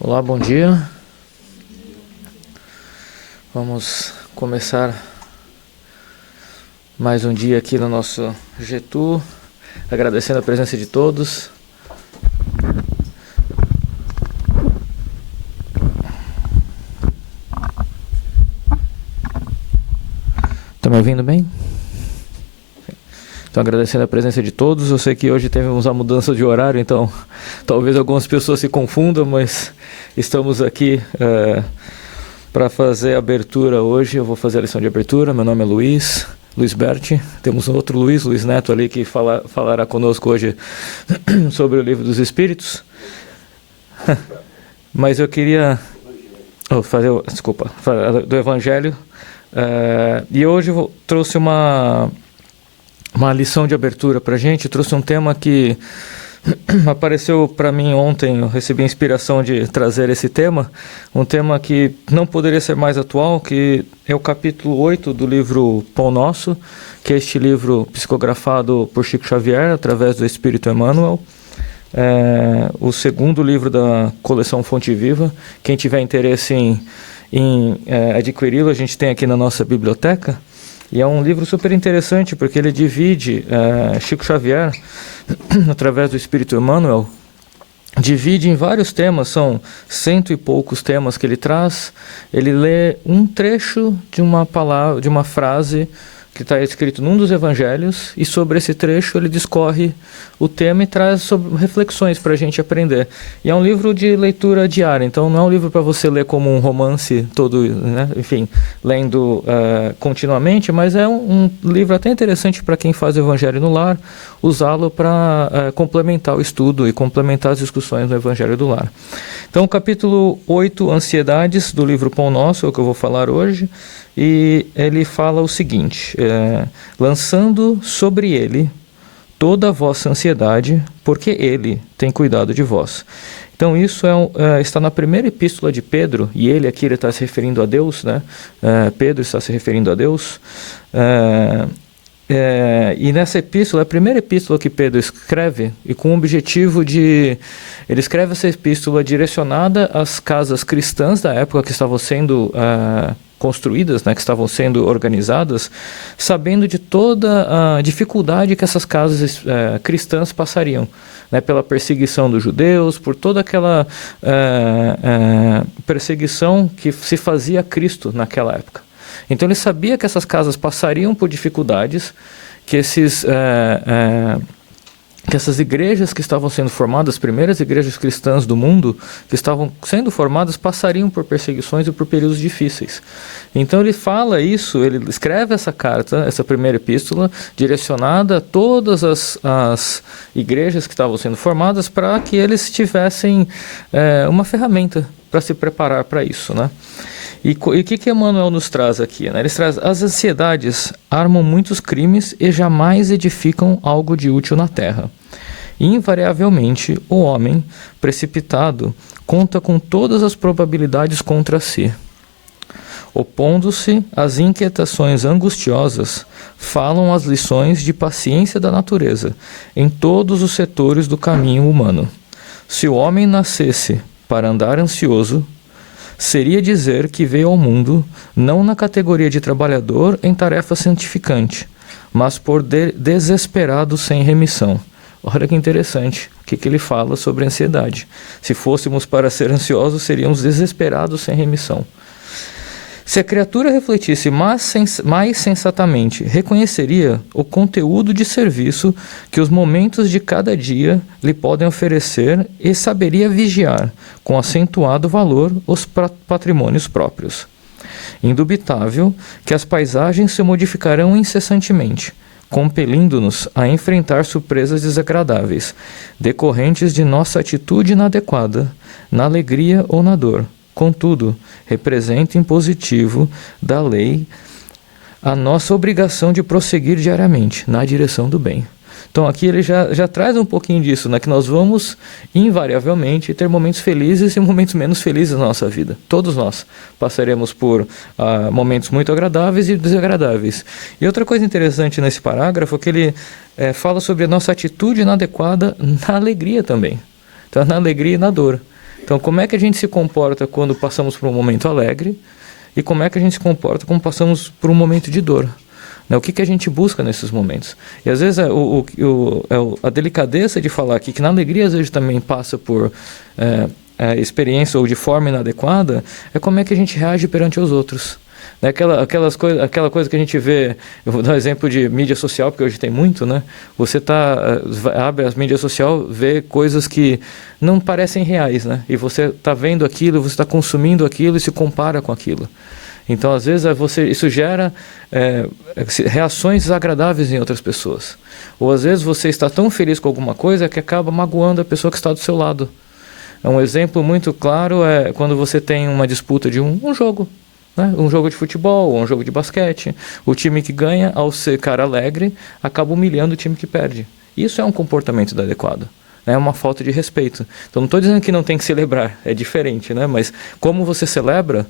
Olá, bom dia. Vamos começar mais um dia aqui no nosso GTU, agradecendo a presença de todos. Estão me ouvindo bem? Então, agradecendo a presença de todos. Eu sei que hoje temos a mudança de horário, então talvez algumas pessoas se confundam, mas estamos aqui para fazer a abertura hoje. Eu vou fazer a lição de abertura. Meu nome é Luiz Berti. Temos um outro Luiz Neto ali, que falará conosco hoje sobre o Livro dos Espíritos. Mas eu queria falar do Evangelho. E hoje eu trouxe uma lição de abertura para a gente. Trouxe um tema que apareceu para mim ontem. Eu recebi a inspiração de trazer esse tema, um tema que não poderia ser mais atual, que é o capítulo 8 do livro Pão Nosso, que é este livro psicografado por Chico Xavier através do Espírito Emmanuel. O segundo livro da coleção Fonte Viva. Quem tiver interesse em adquiri-lo, a gente tem aqui na nossa biblioteca. E é um livro super interessante, porque ele divide, Chico Xavier, através do Espírito Emmanuel, divide em vários temas. São 100 e poucos temas que ele traz. Ele lê um trecho de uma palavra, de uma frase que está escrito num dos evangelhos, e sobre esse trecho ele discorre o tema e traz reflexões para a gente aprender. E é um livro de leitura diária, então não é um livro para você ler como um romance todo, né? Enfim, lendo continuamente, mas é um livro até interessante para quem faz o evangelho no lar, usá-lo para complementar o estudo e complementar as discussões no evangelho do lar. Então, capítulo 8, Ansiedades, do livro Pão Nosso, é o que eu vou falar hoje. E ele fala o seguinte: lançando sobre ele toda a vossa ansiedade, porque ele tem cuidado de vós. Então isso está na primeira epístola de Pedro, e ele aqui está se referindo a Deus, né? Pedro está se referindo a Deus. E nessa epístola, a primeira epístola que Pedro escreve, e com o objetivo de... Ele escreve essa epístola direcionada às casas cristãs da época que estavam sendo construídas, né, que estavam sendo organizadas, sabendo de toda a dificuldade que essas casas cristãs passariam, né, pela perseguição dos judeus, por toda aquela perseguição que se fazia a Cristo naquela época. Então ele sabia que essas casas passariam por dificuldades, que essas igrejas que estavam sendo formadas, as primeiras igrejas cristãs do mundo, que estavam sendo formadas, passariam por perseguições e por períodos difíceis. Então ele fala isso, ele escreve essa carta, essa primeira epístola, direcionada a todas as igrejas que estavam sendo formadas, para que eles tivessem uma ferramenta para se preparar para isso, né? E o que Emmanuel nos traz aqui, né? Ele traz: as ansiedades armam muitos crimes e jamais edificam algo de útil na terra. Invariavelmente, o homem, precipitado, conta com todas as probabilidades contra si. Opondo-se às inquietações angustiosas, falam as lições de paciência da natureza, em todos os setores do caminho humano. Se o homem nascesse para andar ansioso, seria dizer que veio ao mundo não na categoria de trabalhador em tarefa santificante, mas por desesperado sem remissão. Olha que interessante o que ele fala sobre ansiedade. Se fôssemos para ser ansiosos, seríamos desesperados sem remissão. Se a criatura refletisse mais sensatamente, reconheceria o conteúdo de serviço que os momentos de cada dia lhe podem oferecer e saberia vigiar, com acentuado valor, os patrimônios próprios. Indubitável que as paisagens se modificarão incessantemente, compelindo-nos a enfrentar surpresas desagradáveis, decorrentes de nossa atitude inadequada, na alegria ou na dor. Contudo, representa em positivo da lei a nossa obrigação de prosseguir diariamente na direção do bem. Então aqui ele já traz um pouquinho disso, né? Que nós vamos invariavelmente ter momentos felizes e momentos menos felizes na nossa vida. Todos nós passaremos por momentos muito agradáveis e desagradáveis. E outra coisa interessante nesse parágrafo é que ele fala sobre a nossa atitude inadequada na alegria também. Então, na alegria e na dor. Então, como é que a gente se comporta quando passamos por um momento alegre e como é que a gente se comporta quando passamos por um momento de dor? Né? O que a gente busca nesses momentos? E às vezes a delicadeza de falar aqui, que na alegria às vezes também passa por experiência ou de forma inadequada, é como é que a gente reage perante os outros. Né? Aquela coisa que a gente vê, eu vou dar um exemplo de mídia social, porque hoje tem muito, né? Você abre as mídias sociais, vê coisas que não parecem reais, né? E você está vendo aquilo, você está consumindo aquilo e se compara com aquilo. Então, às vezes, isso gera reações desagradáveis em outras pessoas. Ou, às vezes, você está tão feliz com alguma coisa que acaba magoando a pessoa que está do seu lado. Um exemplo muito claro é quando você tem uma disputa de um jogo. Né? Um jogo de futebol, um jogo de basquete. O time que ganha, ao ser cara alegre, acaba humilhando o time que perde. Isso é um comportamento inadequado. É uma falta de respeito. Então, não estou dizendo que não tem que celebrar. É diferente, né? Mas como você celebra,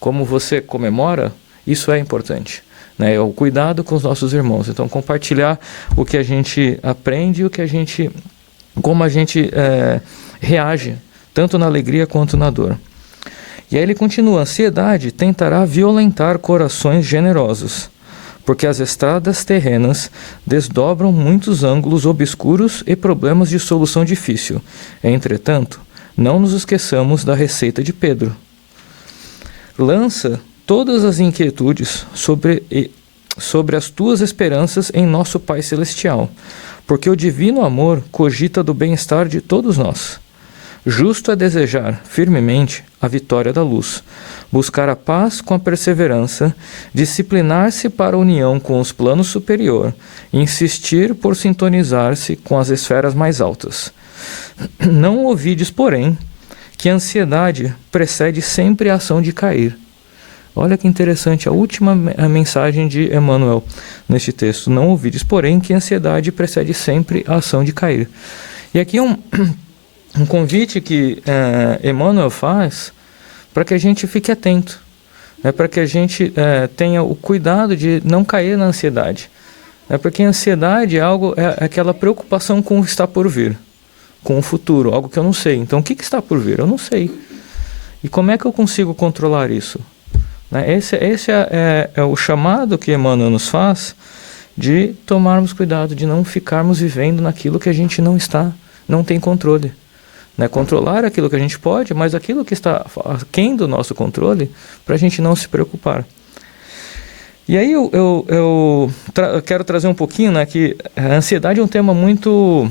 como você comemora, isso é importante. Né? É o cuidado com os nossos irmãos. Então, compartilhar o que a gente aprende e como a gente reage, tanto na alegria quanto na dor. E aí ele continua: a ansiedade tentará violentar corações generosos, porque as estradas terrenas desdobram muitos ângulos obscuros e problemas de solução difícil. Entretanto, não nos esqueçamos da receita de Pedro. Lança todas as inquietudes sobre as tuas esperanças em nosso Pai Celestial, porque o divino amor cogita do bem-estar de todos nós. Justo é desejar firmemente a vitória da luz, buscar a paz com a perseverança, disciplinar-se para a união com os planos superior, insistir por sintonizar-se com as esferas mais altas. Não ouvides, porém, que a ansiedade precede sempre a ação de cair. Olha que interessante, a última mensagem de Emmanuel neste texto. Não ouvides, porém, que a ansiedade precede sempre a ação de cair. E aqui um convite que Emmanuel faz para que a gente fique atento, né, para que a gente tenha o cuidado de não cair na ansiedade. Porque a ansiedade é aquela preocupação com o que está por vir, com o futuro, algo que eu não sei. Então, o que está por vir? Eu não sei. E como é que eu consigo controlar isso? Esse é o chamado que Emmanuel nos faz de tomarmos cuidado, de não ficarmos vivendo naquilo que a gente não tem controle. Controlar aquilo que a gente pode, mas aquilo que está aquém do nosso controle, para a gente não se preocupar. E aí eu quero trazer um pouquinho, que a ansiedade é um tema muito...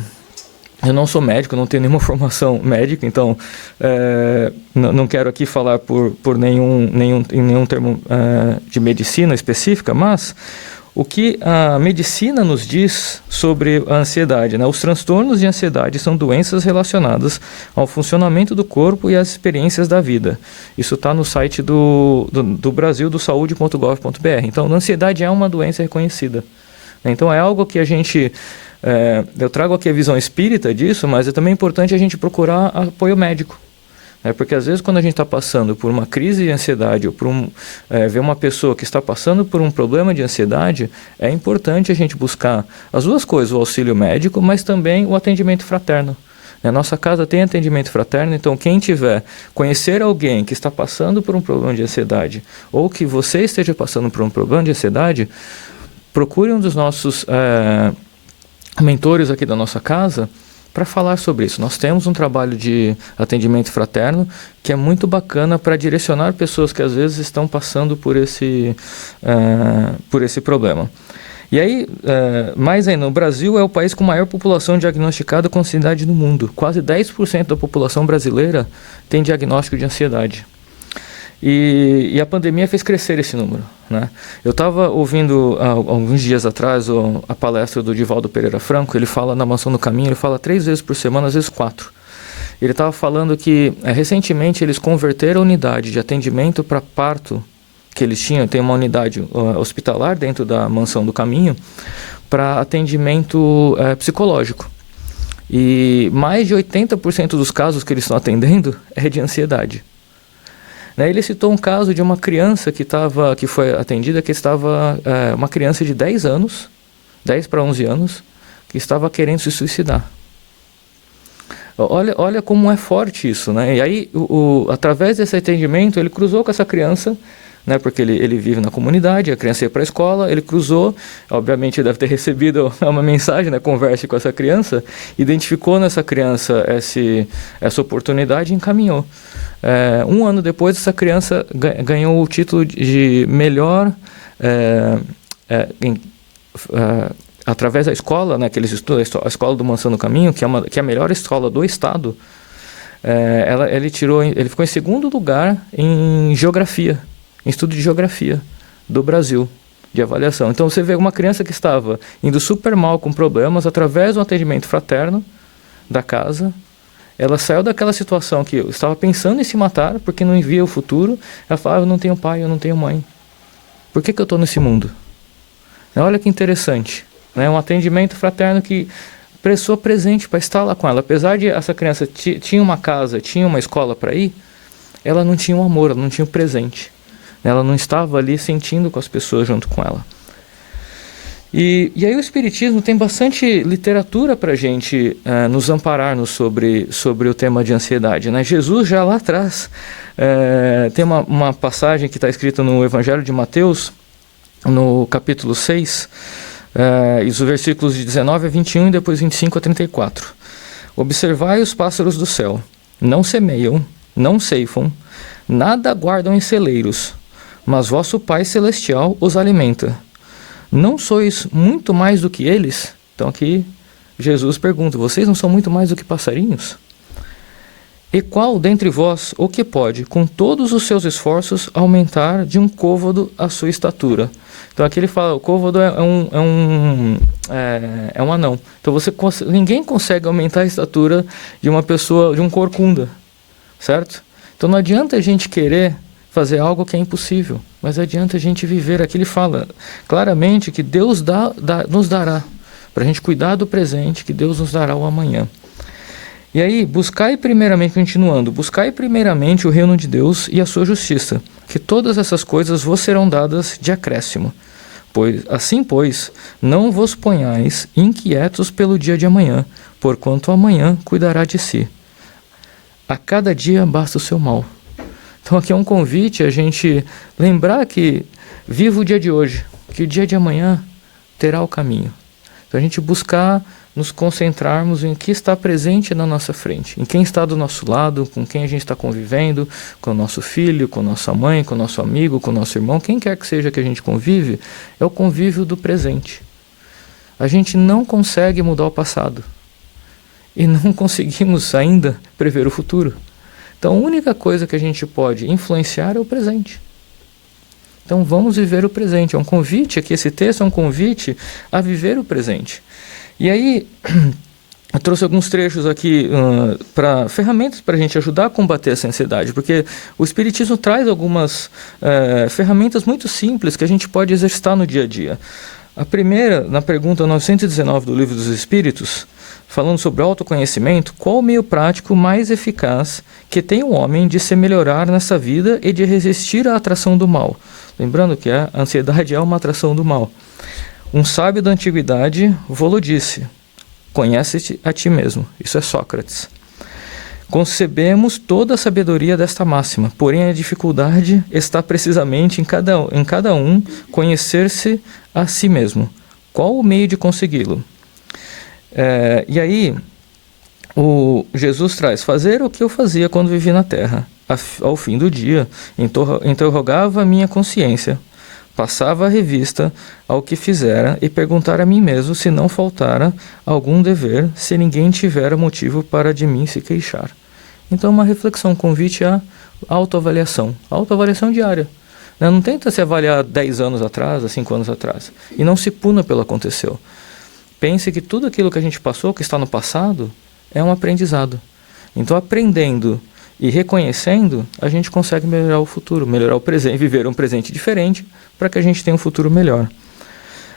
Eu não sou médico, não tenho nenhuma formação médica, então não quero aqui falar por nenhum termo de medicina específica, mas o que a medicina nos diz sobre a ansiedade, né? Os transtornos de ansiedade são doenças relacionadas ao funcionamento do corpo e às experiências da vida. Isso está no site do Brasil, do saúde.gov.br. Então, a ansiedade é uma doença reconhecida. Então, é algo que a gente... eu trago aqui a visão espírita disso, mas é também importante a gente procurar apoio médico. Porque às vezes quando a gente está passando por uma crise de ansiedade ou ver uma pessoa que está passando por um problema de ansiedade, é importante a gente buscar as duas coisas, o auxílio médico, mas também o atendimento fraterno. A nossa casa tem atendimento fraterno, então quem conhecer alguém que está passando por um problema de ansiedade ou que você esteja passando por um problema de ansiedade, procure um dos nossos mentores aqui da nossa casa para falar sobre isso. Nós temos um trabalho de atendimento fraterno que é muito bacana para direcionar pessoas que às vezes estão passando por esse problema. E aí, mais ainda, o Brasil é o país com maior população diagnosticada com ansiedade no mundo. Quase 10% da população brasileira tem diagnóstico de ansiedade. E a pandemia fez crescer esse número. Eu estava ouvindo alguns dias atrás a palestra do Divaldo Pereira Franco. Ele fala na Mansão do Caminho, ele fala 3 vezes por semana, às vezes 4. Ele estava falando que recentemente eles converteram a unidade de atendimento para parto que eles tinham, tem uma unidade hospitalar dentro da Mansão do Caminho, para atendimento psicológico. E mais de 80% dos casos que eles estão atendendo é de ansiedade. Ele citou um caso de uma criança que foi atendida, que estava uma criança de 10 para 11 anos, que estava querendo se suicidar. Olha como é forte isso, né? E aí, através desse atendimento, ele cruzou com essa criança, né? Porque ele vive na comunidade, a criança ia para a escola, ele cruzou, obviamente deve ter recebido uma mensagem, né? Converse com essa criança, identificou nessa criança essa oportunidade e encaminhou. Um ano depois, essa criança ganhou o título de melhor... através da escola, né, que eles estudam, a escola do Mansão do Caminho, que é a melhor escola do estado, ele ficou em segundo lugar em geografia, em estudo de geografia do Brasil, de avaliação. Então você vê uma criança que estava indo super mal com problemas, através do atendimento fraterno da casa, ela saiu daquela situação que eu estava pensando em se matar, porque não via o futuro, ela falava, eu não tenho pai, eu não tenho mãe. Por que eu estou nesse mundo? Olha que interessante. Um atendimento fraterno que prestou presente para estar lá com ela. Apesar de essa criança tinha uma casa, tinha uma escola para ir, ela não tinha um amor, ela não tinha um presente. Ela não estava ali sentindo com as pessoas junto com ela. E aí o Espiritismo tem bastante literatura para a gente nos amparar sobre o tema de ansiedade, né? Jesus já lá atrás tem uma passagem que está escrita no Evangelho de Mateus, no capítulo 6, os versículos de 19 a 21 e depois 25 a 34. Observai os pássaros do céu, não semeiam, não ceifam, nada guardam em celeiros, mas vosso Pai Celestial os alimenta. Não sois muito mais do que eles? Então aqui Jesus pergunta, vocês não são muito mais do que passarinhos? E qual dentre vós o que pode, com todos os seus esforços, aumentar de um côvado a sua estatura? Então aqui ele fala, o côvado é um anão. Então ninguém consegue aumentar a estatura de uma pessoa, de um corcunda, certo? Então não adianta a gente querer fazer algo que é impossível, mas adianta a gente viver. Aqui ele fala claramente que Deus nos dará, para a gente cuidar do presente, que Deus nos dará o amanhã. E aí, continuando, buscai primeiramente o reino de Deus e a sua justiça, que todas essas coisas vos serão dadas de acréscimo. Pois, não vos ponhais inquietos pelo dia de amanhã, porquanto amanhã cuidará de si. A cada dia basta o seu mal. Então aqui é um convite a gente lembrar que viva o dia de hoje, que o dia de amanhã terá o caminho. Então a gente buscar nos concentrarmos em que está presente na nossa frente, em quem está do nosso lado, com quem a gente está convivendo, com o nosso filho, com nossa mãe, com o nosso amigo, com o nosso irmão, quem quer que seja que a gente convive, é o convívio do presente. A gente não consegue mudar o passado e não conseguimos ainda prever o futuro. Então a única coisa que a gente pode influenciar é o presente. Então vamos viver o presente. É um convite, aqui esse texto é um convite a viver o presente. E aí, eu trouxe alguns trechos aqui para ferramentas para a gente ajudar a combater essa ansiedade, porque o Espiritismo traz algumas ferramentas muito simples que a gente pode exercitar no dia a dia. A primeira, na pergunta 919 do Livro dos Espíritos, falando sobre autoconhecimento, qual o meio prático mais eficaz que tem o homem de se melhorar nessa vida e de resistir à atração do mal? Lembrando que a ansiedade é uma atração do mal. Um sábio da antiguidade vô-lo disse, conhece-te a ti mesmo. Isso é Sócrates. Concebemos toda a sabedoria desta máxima, porém a dificuldade está precisamente em cada um conhecer-se a si mesmo. Qual o meio de consegui-lo? E aí, Jesus traz, fazer o que eu fazia quando vivi na terra. Ao fim do dia, interrogava a minha consciência, passava a revista ao que fizera e perguntara a mim mesmo se não faltara algum dever, se ninguém tivera motivo para de mim se queixar. Então, uma reflexão, convite à autoavaliação diária. Não tenta se avaliar 10 anos atrás, 5 anos atrás, e não se puna pelo que aconteceu. Pense que tudo aquilo que a gente passou, que está no passado, é um aprendizado. Então, aprendendo e reconhecendo, a gente consegue melhorar o futuro, melhorar o presente, viver um presente diferente para que a gente tenha um futuro melhor.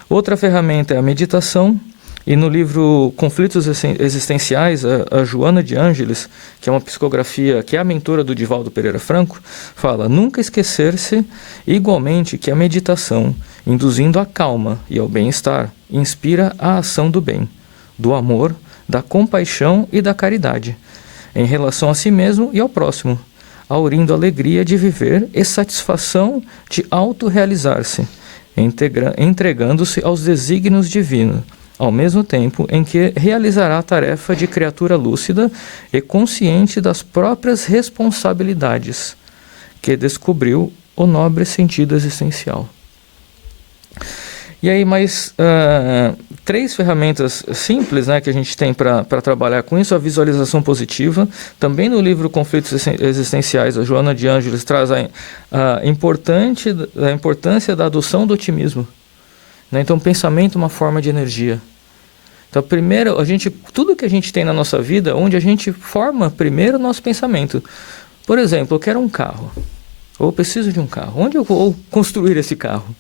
Outra ferramenta é a meditação, e no livro Conflitos Existenciais, a Joana de Ângeles, que é uma psicografia, que é a mentora do Divaldo Pereira Franco, fala, nunca esquecer-se igualmente que a meditação, induzindo a calma e ao bem-estar, inspira a ação do bem. do amor, da compaixão e da caridade, em relação a si mesmo e ao próximo, aurindo alegria de viver e satisfação de autorrealizar-se, entregando-se aos desígnios divinos, ao mesmo tempo em que realizará a tarefa de criatura lúcida e consciente das próprias responsabilidades, que descobriu o nobre sentido existencial. E aí, mais 3 ferramentas simples, né, que a gente tem para trabalhar com isso. A visualização positiva. Também no livro Conflitos Existenciais, a Joana de Ângeles traz a importância da adoção do otimismo. Né? Então, pensamento é uma forma de energia. Então, primeiro, tudo que a gente tem na nossa vida, onde a gente forma primeiro o nosso pensamento. Por exemplo, eu quero um carro, ou eu preciso de um carro. Onde eu vou construir esse carro?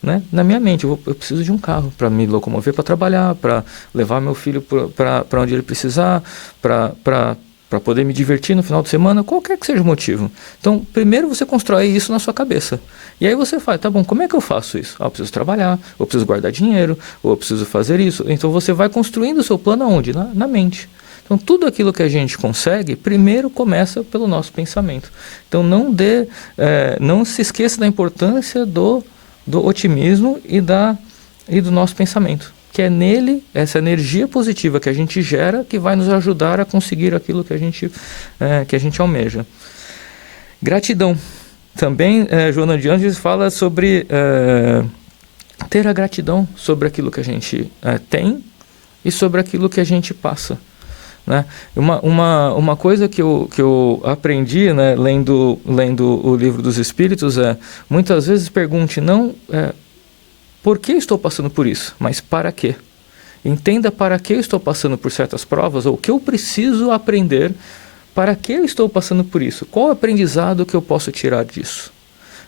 Né? Na minha mente, eu preciso de um carro para me locomover para trabalhar, para levar meu filho para onde ele precisar, para poder me divertir no final de semana, qualquer que seja o motivo. Então, primeiro você constrói isso na sua cabeça. E aí você fala, tá bom, como é que eu faço isso? Eu preciso trabalhar, ou eu preciso guardar dinheiro, ou eu preciso fazer isso. Então você vai construindo o seu plano aonde? Na mente. Então, tudo aquilo que a gente consegue, primeiro começa pelo nosso pensamento. Então, não se esqueça da importância do otimismo e do nosso pensamento, que é nele, essa energia positiva que a gente gera, que vai nos ajudar a conseguir aquilo que a gente almeja. Gratidão. Também, Joana de Ângeles fala sobre ter a gratidão sobre aquilo que a gente tem e sobre aquilo que a gente passa. Né? Uma coisa que eu aprendi, né, lendo o Livro dos Espíritos, muitas vezes pergunte não por que estou passando por isso, mas para quê. Entenda para que eu estou passando por certas provas, ou o que eu preciso aprender, para que eu estou passando por isso, qual o aprendizado que eu posso tirar disso.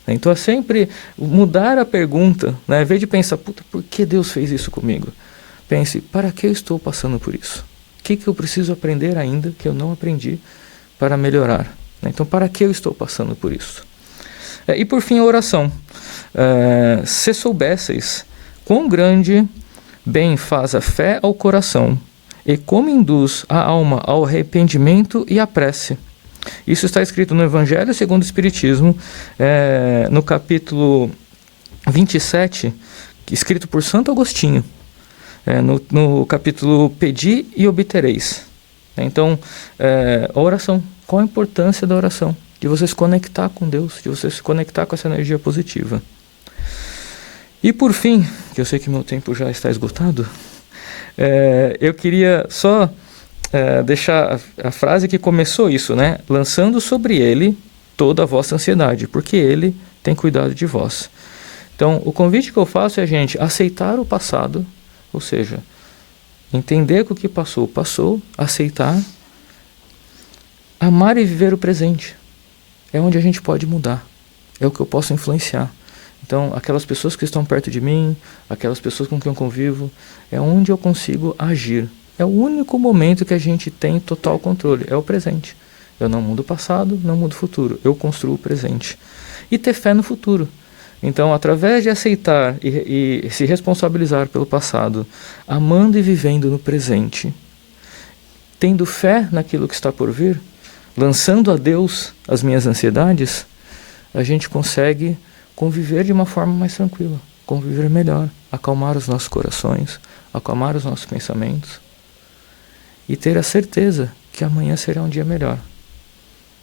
Então é sempre mudar a pergunta, né? Em vez de pensar, puta, por que Deus fez isso comigo? Pense, para que eu estou passando por isso? O que eu preciso aprender ainda que eu não aprendi para melhorar? Então, para que eu estou passando por isso? E por fim, a oração. Se soubesseis quão grande bem faz a fé ao coração e como induz a alma ao arrependimento e à prece. Isso está escrito no Evangelho segundo o Espiritismo, no capítulo 27, escrito por Santo Agostinho. No capítulo Pedi e Obtereis. Então, a oração. Qual a importância da oração? De você se conectar com Deus, de você se conectar com essa energia positiva. E por fim, que eu sei que meu tempo já está esgotado, eu queria só deixar a frase que começou isso, né? Lançando sobre ele toda a vossa ansiedade, porque ele tem cuidado de vós. Então, o convite que eu faço é a gente aceitar o passado, ou seja, entender que o que passou, aceitar, amar e viver o presente. É onde a gente pode mudar, é o que eu posso influenciar. Então, aquelas pessoas que estão perto de mim, aquelas pessoas com quem eu convivo, é onde eu consigo agir. É o único momento que a gente tem total controle, é o presente. Eu não mudo o passado, não mudo o futuro, eu construo o presente. E ter fé no futuro. Então, através de aceitar e se responsabilizar pelo passado, amando e vivendo no presente, tendo fé naquilo que está por vir, lançando a Deus as minhas ansiedades, a gente consegue conviver de uma forma mais tranquila, conviver melhor, acalmar os nossos corações, acalmar os nossos pensamentos e ter a certeza que amanhã será um dia melhor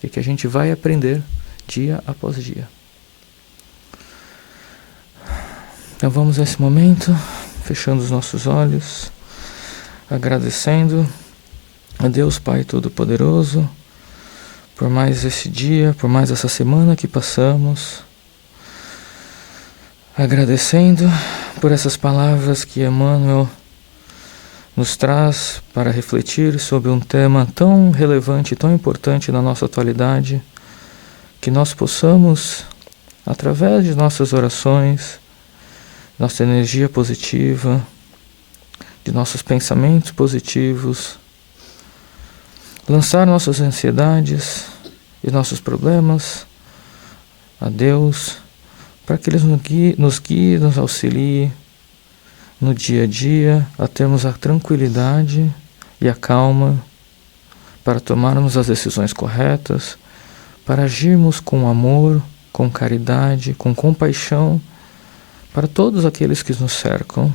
e que a gente vai aprender dia após dia. Então vamos nesse momento, fechando os nossos olhos, agradecendo a Deus Pai Todo-Poderoso por mais esse dia, por mais essa semana que passamos, agradecendo por essas palavras que Emmanuel nos traz para refletir sobre um tema tão relevante, tão importante na nossa atualidade, que nós possamos, através de nossas orações, nossa energia positiva, de nossos pensamentos positivos, lançar nossas ansiedades e nossos problemas a Deus, para que Ele nos guie, nos auxilie no dia a dia, a termos a tranquilidade e a calma para tomarmos as decisões corretas, para agirmos com amor, com caridade, com compaixão para todos aqueles que nos cercam.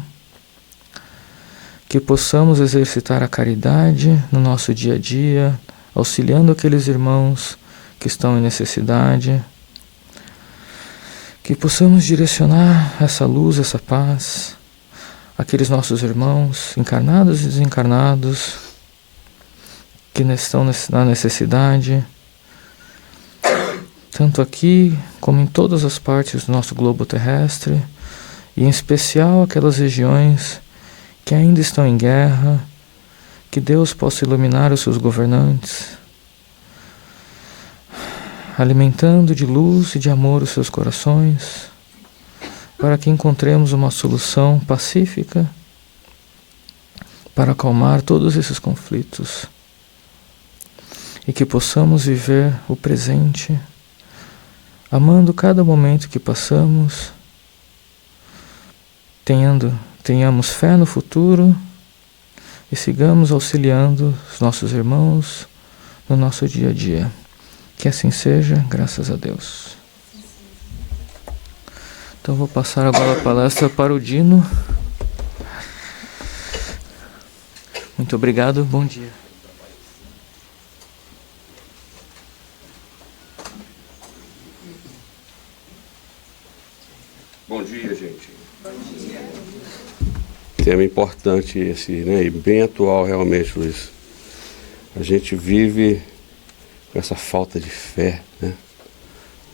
Que possamos exercitar a caridade no nosso dia a dia, auxiliando aqueles irmãos que estão em necessidade. Que possamos direcionar essa luz, essa paz, àqueles nossos irmãos, encarnados e desencarnados, que estão na necessidade, tanto aqui como em todas as partes do nosso globo terrestre, e em especial aquelas regiões que ainda estão em guerra. Que Deus possa iluminar os seus governantes, alimentando de luz e de amor os seus corações, para que encontremos uma solução pacífica para acalmar todos esses conflitos e que possamos viver o presente, amando cada momento que passamos, tenhamos fé no futuro e sigamos auxiliando os nossos irmãos no nosso dia a dia. Que assim seja, graças a Deus. Então vou passar agora a palestra para o Dino. Muito obrigado, bom dia. Bom dia, gente. Bom dia. Tema importante esse, né? E bem atual realmente, Luiz. A gente vive com essa falta de fé, né?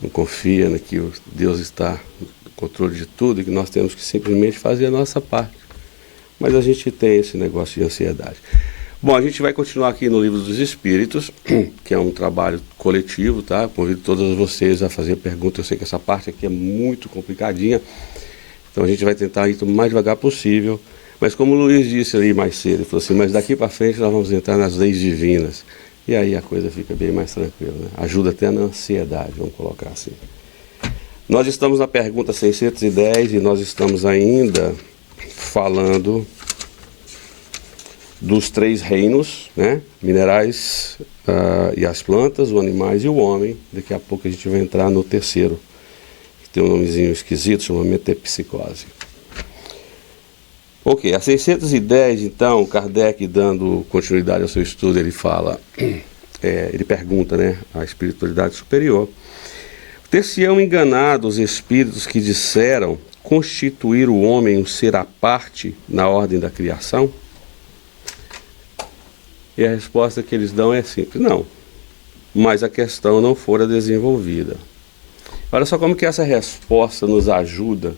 Não confia no que Deus está no controle de tudo e que nós temos que simplesmente fazer a nossa parte. Mas a gente tem esse negócio de ansiedade. Bom, a gente vai continuar aqui no Livro dos Espíritos, que é um trabalho coletivo, tá? Convido todos vocês a fazer perguntas. Eu sei que essa parte aqui é muito complicadinha, então a gente vai tentar ir o mais devagar possível. Mas como o Luiz disse ali mais cedo, ele falou assim, mas daqui para frente nós vamos entrar nas leis divinas. E aí a coisa fica bem mais tranquila, né? Ajuda até na ansiedade, vamos colocar assim. Nós estamos na pergunta 610 e nós estamos ainda falando dos três reinos, né? Minerais e as plantas, os animais e o homem. Daqui a pouco a gente vai entrar no terceiro, que tem um nomezinho esquisito, chama metempsicose. Ok, a 610, então, Kardec, dando continuidade ao seu estudo, ele fala, ele pergunta, né, a espiritualidade superior: ter-se-ão enganado os espíritos que disseram constituir o homem um ser à parte na ordem da criação? E a resposta que eles dão é simples: não, mas a questão não fora desenvolvida. Olha só como que essa resposta nos ajuda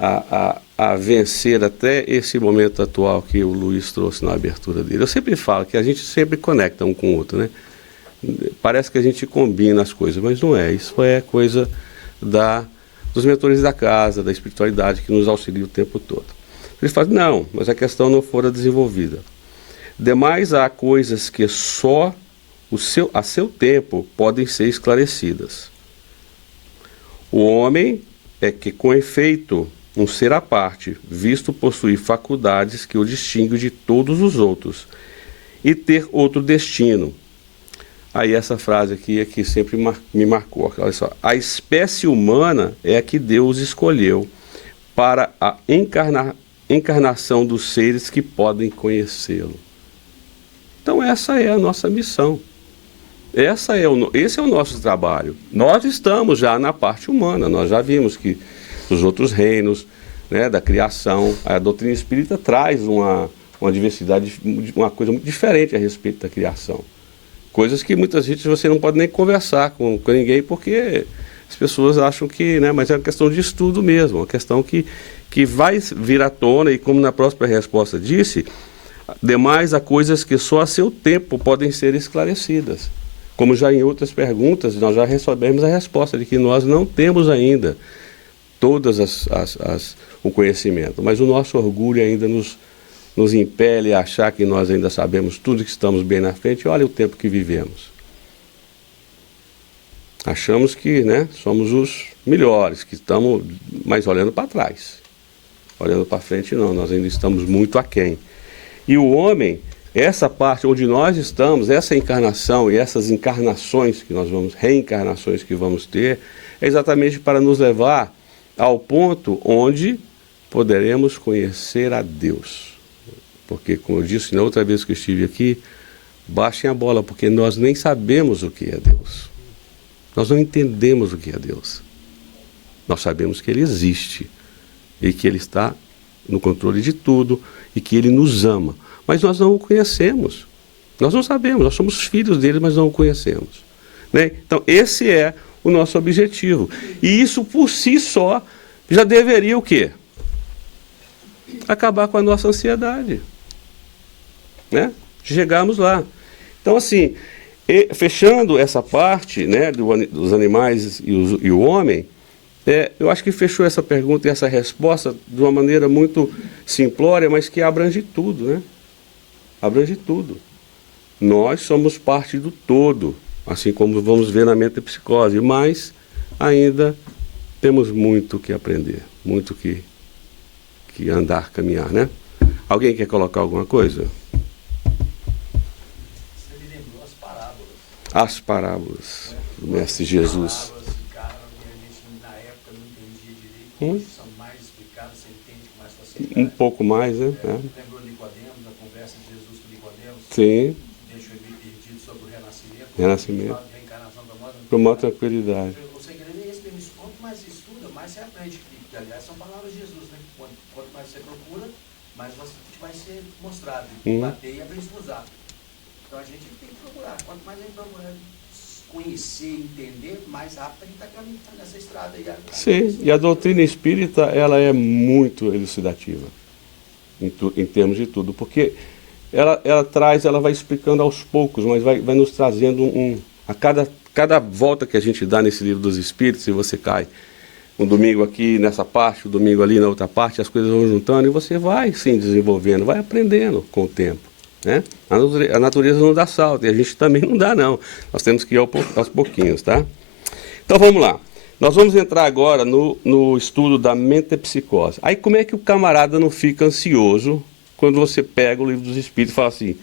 a vencer até esse momento atual que o Luiz trouxe na abertura dele. Eu sempre falo que a gente sempre conecta um com o outro, né? Parece que a gente combina as coisas, mas não é. Isso é coisa dos mentores da casa, da espiritualidade que nos auxilia o tempo todo. Eles falam, não, mas a questão não fora desenvolvida. Demais, há coisas que só a seu tempo podem ser esclarecidas. O homem é que, com efeito, um ser à parte, visto possuir faculdades que o distinguem de todos os outros, e ter outro destino. Aí essa frase aqui é que sempre me marcou. Olha só, a espécie humana é a que Deus escolheu para a encarnação dos seres que podem conhecê-lo. Então essa é a nossa missão. Esse é o nosso trabalho. Nós estamos já na parte humana, nós já vimos que os outros reinos, né, da criação, a doutrina espírita traz uma diversidade, uma coisa muito diferente a respeito da criação. Coisas que muitas vezes você não pode nem conversar com ninguém, porque as pessoas acham que, né, mas é uma questão de estudo mesmo, uma questão que vai vir à tona, e como na próxima resposta disse, demais há coisas que só a seu tempo podem ser esclarecidas. Como já em outras perguntas, nós já recebemos a resposta de que nós não temos ainda todas o conhecimento, mas o nosso orgulho ainda nos impele a achar que nós ainda sabemos tudo, que estamos bem na frente. Olha o tempo que vivemos. Achamos que, né, somos os melhores, que estamos, mas olhando para trás. Olhando para frente, não, nós ainda estamos muito aquém. E o homem, essa parte onde nós estamos, essa encarnação e essas encarnações que nós vamos, reencarnações que vamos ter, é exatamente para nos levar ao ponto onde poderemos conhecer a Deus. Porque, como eu disse na outra vez que eu estive aqui, baixem a bola, porque nós nem sabemos o que é Deus. Nós não entendemos o que é Deus. Nós sabemos que Ele existe e que Ele está no controle de tudo e que Ele nos ama. Mas nós não o conhecemos. Nós não sabemos, nós somos filhos dele, mas não o conhecemos. Né? Então, esse é o nosso objetivo. E isso, por si só, já deveria o quê? Acabar com a nossa ansiedade. Né? Chegarmos lá. Então, assim, fechando essa parte, né, dos animais e o homem, eu acho que fechou essa pergunta e essa resposta de uma maneira muito simplória, mas que abrange tudo, né? Abrange tudo. Nós somos parte do todo, assim como vamos ver na metapsicose, mas ainda temos muito que aprender, muito que andar, caminhar, né? Alguém quer colocar alguma coisa? Você me lembrou as parábolas. As parábolas do Mestre Jesus. As parábolas ficaram, a gente na época não entendia direito, hoje são mais explicadas, você entende com mais facilidade. Um pouco mais, né? Lembrou Nicodemos, a conversa de Jesus com Nicodemos? Sim. Deixou ele perdido sobre o renascimento. Renascimento. A reencarnação da moda. Com maior tranquilidade. O segredo é esse mesmo. Quanto mais você estuda, mais você aprende. Que, aliás, são palavras de Jesus, né? Quanto mais você procura, mais você vai ser mostrado. Bater e abrir usar. Então a gente tem que procurar. Quanto mais a gente procura conhecer, entender, mais rápido a gente está caminhando nessa estrada aí. Sim, e a doutrina espírita, ela é muito elucidativa, em termos de tudo, porque ela vai explicando aos poucos, mas vai nos trazendo a cada volta que a gente dá nesse livro dos Espíritos, se você cai um domingo aqui nessa parte, um domingo ali na outra parte, as coisas vão juntando e você vai se desenvolvendo, vai aprendendo com o tempo. Né? A natureza não dá salto e a gente também não dá, não. Nós temos que ir aos pouquinhos, tá? Então vamos lá. Nós vamos entrar agora no estudo da metapsicose. Aí como é que o camarada não fica ansioso quando você pega o livro dos Espíritos e fala assim,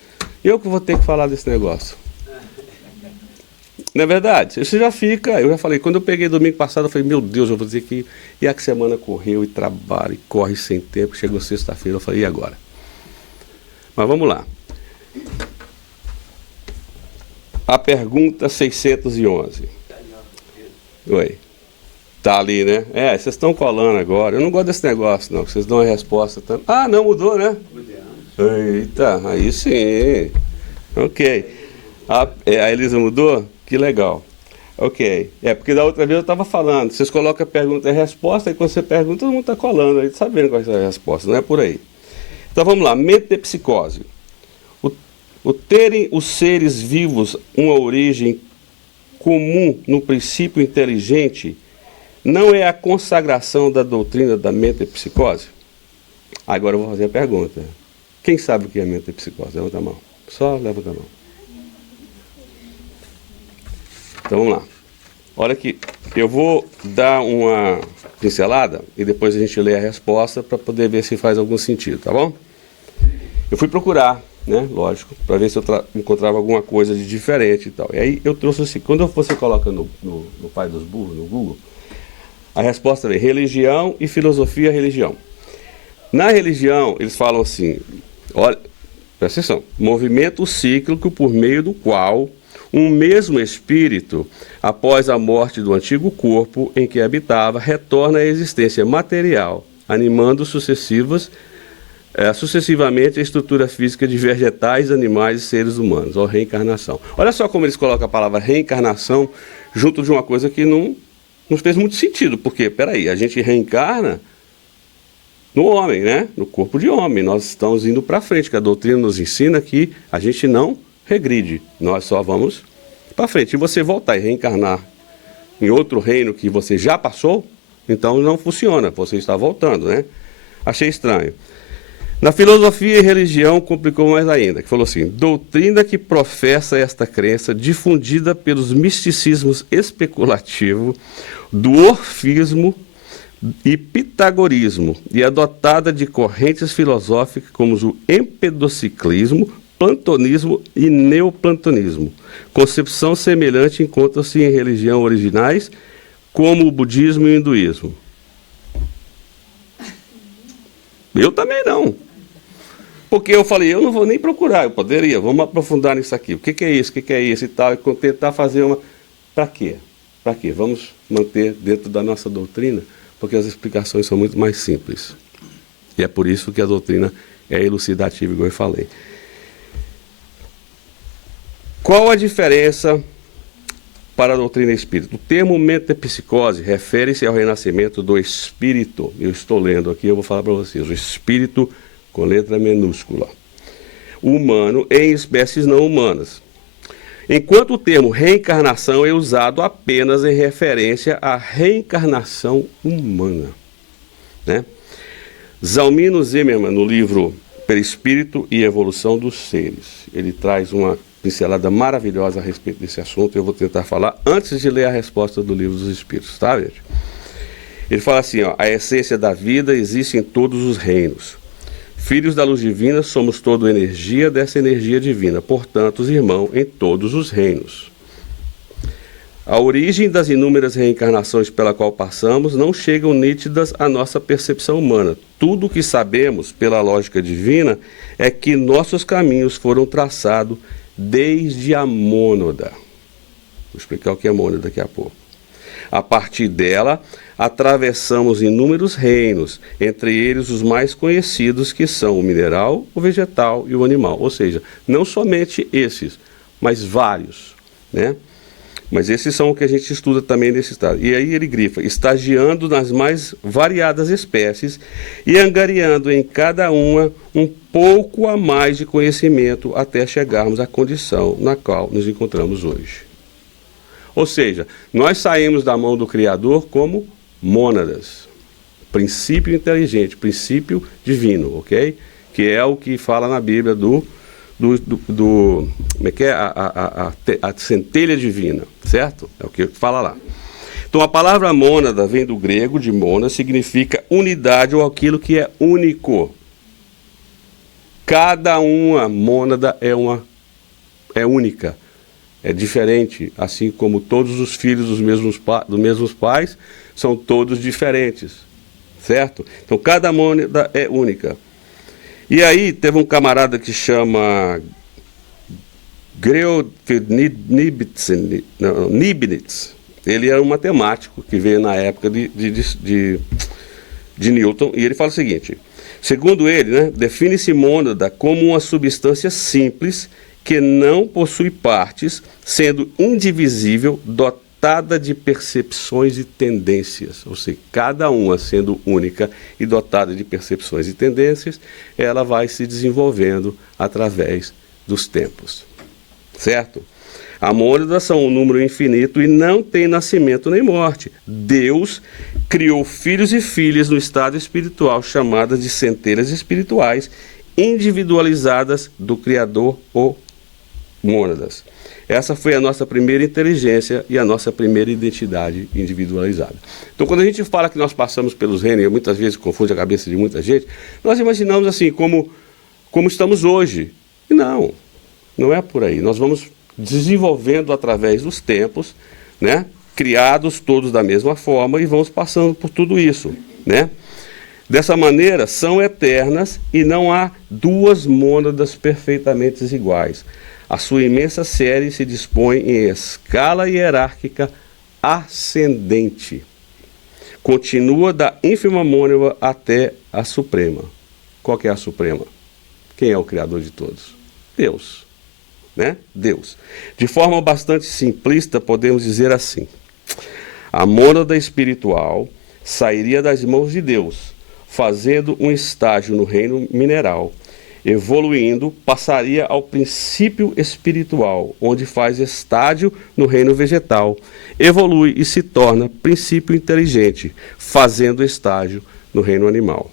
eu que vou ter que falar desse negócio? Não é verdade? Você já fica, eu já falei, quando eu peguei domingo passado, eu falei, meu Deus, eu vou dizer que... E a semana correu e trabalha e corre sem tempo, chegou sexta-feira, eu falei, e agora? Mas vamos lá. A pergunta 611. Oi. Tá ali, né? Vocês estão colando agora. Eu não gosto desse negócio, não. Vocês dão a resposta. Ah, não, mudou, né? Eita, aí sim. Ok. A Elisa mudou? Que legal. Ok. Porque da outra vez eu estava falando. Vocês colocam a pergunta e a resposta, e quando você pergunta, todo mundo está colando aí, sabendo qual é a resposta. Não é por aí. Então vamos lá. Metapsicose. O terem os seres vivos uma origem comum no princípio inteligente não é a consagração da doutrina da metapsicose? Agora eu vou fazer a pergunta. Quem sabe o que é metapsicose? Levanta a mão. Só levanta a mão. Então vamos lá. Olha aqui. Eu vou dar uma pincelada e depois a gente lê a resposta para poder ver se faz algum sentido, tá bom? Eu fui procurar, né, lógico, para ver se eu encontrava alguma coisa de diferente e tal. E aí eu trouxe assim, quando você coloca no Pai dos Burros, no Google, a resposta vem religião e filosofia religião. Na religião, eles falam assim, olha, presta atenção, movimento cíclico por meio do qual um mesmo espírito, após a morte do antigo corpo em que habitava, retorna à existência material, animando sucessivamente a estrutura física de vegetais, animais e seres humanos, ou reencarnação. Olha só como eles colocam a palavra reencarnação junto de uma coisa que não fez muito sentido, porque, peraí, a gente reencarna no homem, né? No corpo de homem, nós estamos indo para frente, que a doutrina nos ensina que a gente não regride, nós só vamos para frente. Se você voltar e reencarnar em outro reino que você já passou, então não funciona, você está voltando, né? Achei estranho. Na filosofia e religião complicou mais ainda, que falou assim, doutrina que professa esta crença difundida pelos misticismos especulativos do orfismo, e pitagorismo, e adotada de correntes filosóficas como o empedociclismo, platonismo e neoplatonismo. Concepção semelhante encontra-se em religiões originais, como o budismo e o hinduísmo. Eu também não. Porque eu falei, eu não vou nem procurar, eu poderia, vamos aprofundar nisso aqui. O que é isso, o que é isso e tal, e tentar fazer uma... Para quê? Para quê? Vamos manter dentro da nossa doutrina, porque as explicações são muito mais simples. E é por isso que a doutrina é elucidativa, igual eu falei. Qual a diferença para a doutrina espírita? O termo metempsicose refere-se ao renascimento do espírito. Eu estou lendo aqui, eu vou falar para vocês. O espírito com letra minúscula. Humano em espécies não humanas. Enquanto o termo reencarnação é usado apenas em referência à reencarnação humana. Né? Zalmino Zimmermann, no livro Perispírito e Evolução dos Seres, ele traz uma pincelada maravilhosa a respeito desse assunto. Eu vou tentar falar antes de ler a resposta do Livro dos Espíritos, tá, gente? Ele fala assim, ó, a essência da vida existe em todos os reinos. Filhos da luz divina, somos toda energia dessa energia divina, portanto, os irmãos em todos os reinos. A origem das inúmeras reencarnações pela qual passamos não chegam nítidas à nossa percepção humana. Tudo o que sabemos, pela lógica divina, é que nossos caminhos foram traçados desde a mônada. Vou explicar o que é mônada daqui a pouco. A partir dela, atravessamos inúmeros reinos, entre eles os mais conhecidos, que são o mineral, o vegetal e o animal. Ou seja, não somente esses, mas vários, né? Mas esses são o que a gente estuda também nesse estado. E aí ele grifa, estagiando nas mais variadas espécies e angariando em cada uma um pouco a mais de conhecimento até chegarmos à condição na qual nos encontramos hoje. Ou seja, nós saímos da mão do Criador como mônadas, princípio inteligente, princípio divino, ok? Que é o que fala na Bíblia como é que é? A centelha divina, certo? É o que fala lá. Então a palavra mônada vem do grego de mona, significa unidade ou aquilo que é único. Cada uma mônada é única, é diferente, assim como todos os filhos dos mesmos pais são todos diferentes, certo? Então cada mônada é única. E aí teve um camarada que chama Leibniz. Ele era um matemático que veio na época de Newton, e ele fala o seguinte, segundo ele, né, define-se mônada como uma substância simples que não possui partes, sendo indivisível, dotada de percepções e tendências. Ou seja, cada uma sendo única e dotada de percepções e tendências, ela vai se desenvolvendo através dos tempos. Certo? A mônada são um número infinito e não tem nascimento nem morte. Deus criou filhos e filhas no estado espiritual, chamadas de centelhas espirituais, individualizadas do Criador ou mônadas. Essa foi a nossa primeira inteligência e a nossa primeira identidade individualizada. Então, quando a gente fala que nós passamos pelos reinos, e muitas vezes confunde a cabeça de muita gente, nós imaginamos assim, como estamos hoje. E não é por aí. Nós vamos desenvolvendo através dos tempos, né? Criados todos da mesma forma e vamos passando por tudo isso, né? Dessa maneira, são eternas e não há duas mônadas perfeitamente iguais. A sua imensa série se dispõe em escala hierárquica ascendente. Continua da ínfima mônada até a suprema. Qual que é a suprema? Quem é o Criador de todos? Deus. Né? Deus. De forma bastante simplista, podemos dizer assim. A mônada espiritual sairia das mãos de Deus, fazendo um estágio no reino mineral. Evoluindo, passaria ao princípio espiritual, onde faz estágio no reino vegetal. Evolui e se torna princípio inteligente, fazendo estágio no reino animal.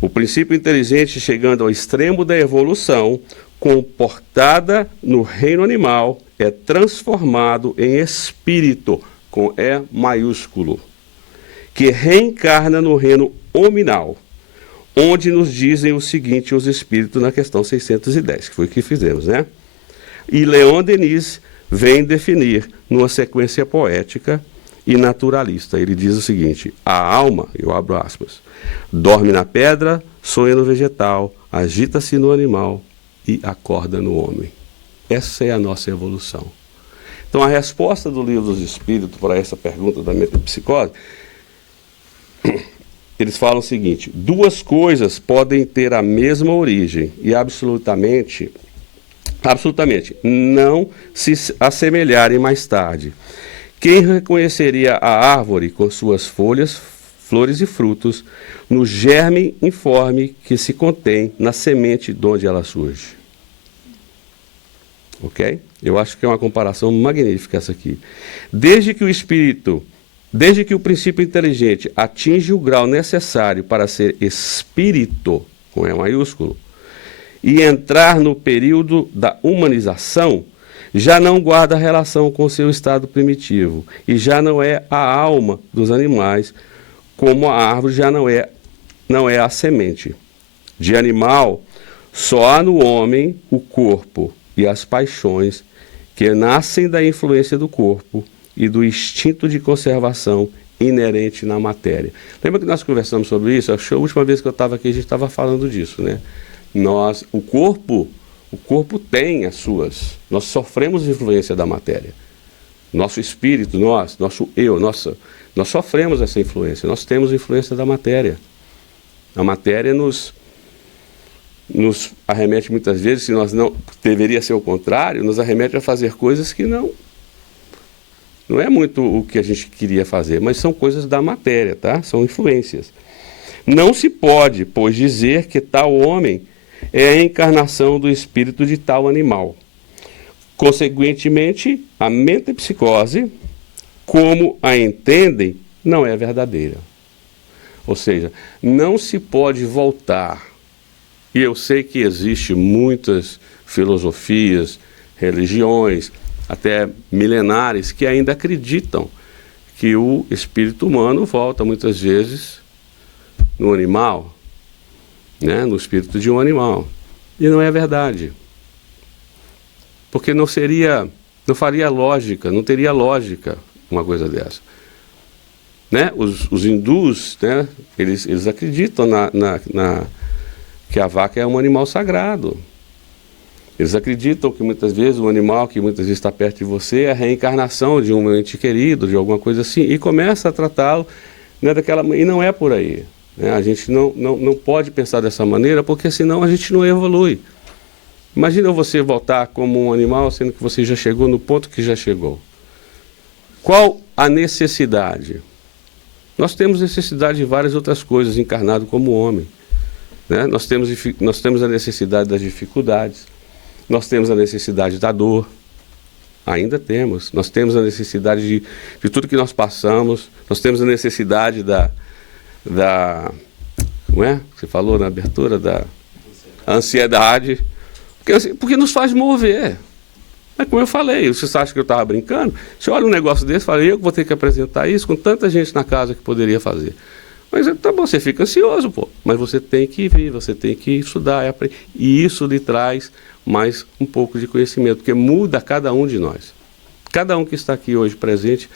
O princípio inteligente, chegando ao extremo da evolução, comportada no reino animal, é transformado em espírito, com E maiúsculo, que reencarna no reino hominal, onde nos dizem o seguinte os espíritos na questão 610, que foi o que fizemos, né? E Leon Denis vem definir numa sequência poética e naturalista. Ele diz o seguinte: a alma, eu abro aspas, dorme na pedra, sonha no vegetal, agita-se no animal e acorda no homem. Essa é a nossa evolução. Então a resposta do Livro dos Espíritos para essa pergunta da metapsicose, eles falam o seguinte: duas coisas podem ter a mesma origem e absolutamente não se assemelharem mais tarde. Quem reconheceria a árvore com suas folhas, flores e frutos no germe informe que se contém na semente de onde ela surge? Ok? Eu acho que é uma comparação magnífica essa aqui. Desde que o princípio inteligente atinge o grau necessário para ser espírito, com E maiúsculo, e entrar no período da humanização, já não guarda relação com seu estado primitivo, e já não é a alma dos animais, como a árvore já não é a semente. De animal, só há no homem o corpo e as paixões que nascem da influência do corpo e do instinto de conservação inerente na matéria. Lembra que nós conversamos sobre isso? Acho que a última vez que eu estava aqui a gente estava falando disso, né? O corpo tem as suas. Nós sofremos influência da matéria. Nosso espírito, nosso eu, nós sofremos essa influência. Nós temos influência da matéria. A matéria nos arremete muitas vezes, se nós não, deveria ser o contrário, nos arremete a fazer coisas que não é muito o que a gente queria fazer, mas são coisas da matéria, tá? São influências. Não se pode, pois, dizer que tal homem é a encarnação do espírito de tal animal. Consequentemente, a metempsicose, como a entendem, não é verdadeira. Ou seja, não se pode voltar. E eu sei que existem muitas filosofias, religiões, até milenares, que ainda acreditam que o espírito humano volta muitas vezes no animal, né? No espírito de um animal. E não é verdade. Porque não faria lógica, não teria lógica uma coisa dessa. Né? Os hindus, né? Eles acreditam que a vaca é um animal sagrado. Eles acreditam que muitas vezes o animal que muitas vezes está perto de você é a reencarnação de um ente querido, de alguma coisa assim, e começa a tratá-lo, né, e não é por aí. Né? A gente não pode pensar dessa maneira, porque senão a gente não evolui. Imagina você voltar como um animal, sendo que você já chegou no ponto que já chegou. Qual a necessidade? Nós temos necessidade de várias outras coisas, encarnado como homem. Né? Nós temos a necessidade das dificuldades, nós temos a necessidade da dor, ainda temos. Nós temos a necessidade de tudo que nós passamos, nós temos a necessidade da como é? Você falou na abertura, da ansiedade, porque nos faz mover. Mas como eu falei, você acha que eu estava brincando? Você olha um negócio desse e fala, eu vou ter que apresentar isso com tanta gente na casa que poderia fazer. Mas tá bom, você fica ansioso, pô. Mas você tem que vir, você tem que estudar, aprender. E isso lhe traz mais um pouco de conhecimento, porque muda cada um de nós. Cada um que está aqui hoje presente,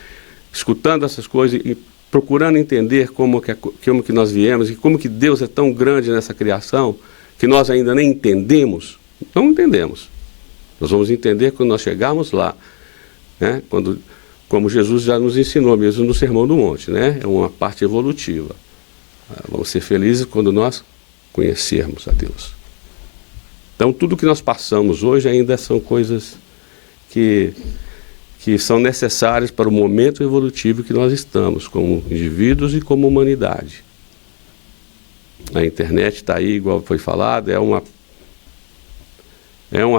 escutando essas coisas e procurando entender como que nós viemos e como que Deus é tão grande nessa criação, que nós ainda nem entendemos. Não entendemos. Nós vamos entender quando nós chegarmos lá, né? Como Jesus já nos ensinou mesmo no Sermão do Monte, né? É uma parte evolutiva. Vamos ser felizes quando nós conhecermos a Deus. Então, tudo que nós passamos hoje ainda são coisas que são necessárias para o momento evolutivo que nós estamos, como indivíduos e como humanidade. A internet está aí, igual foi falado, é uma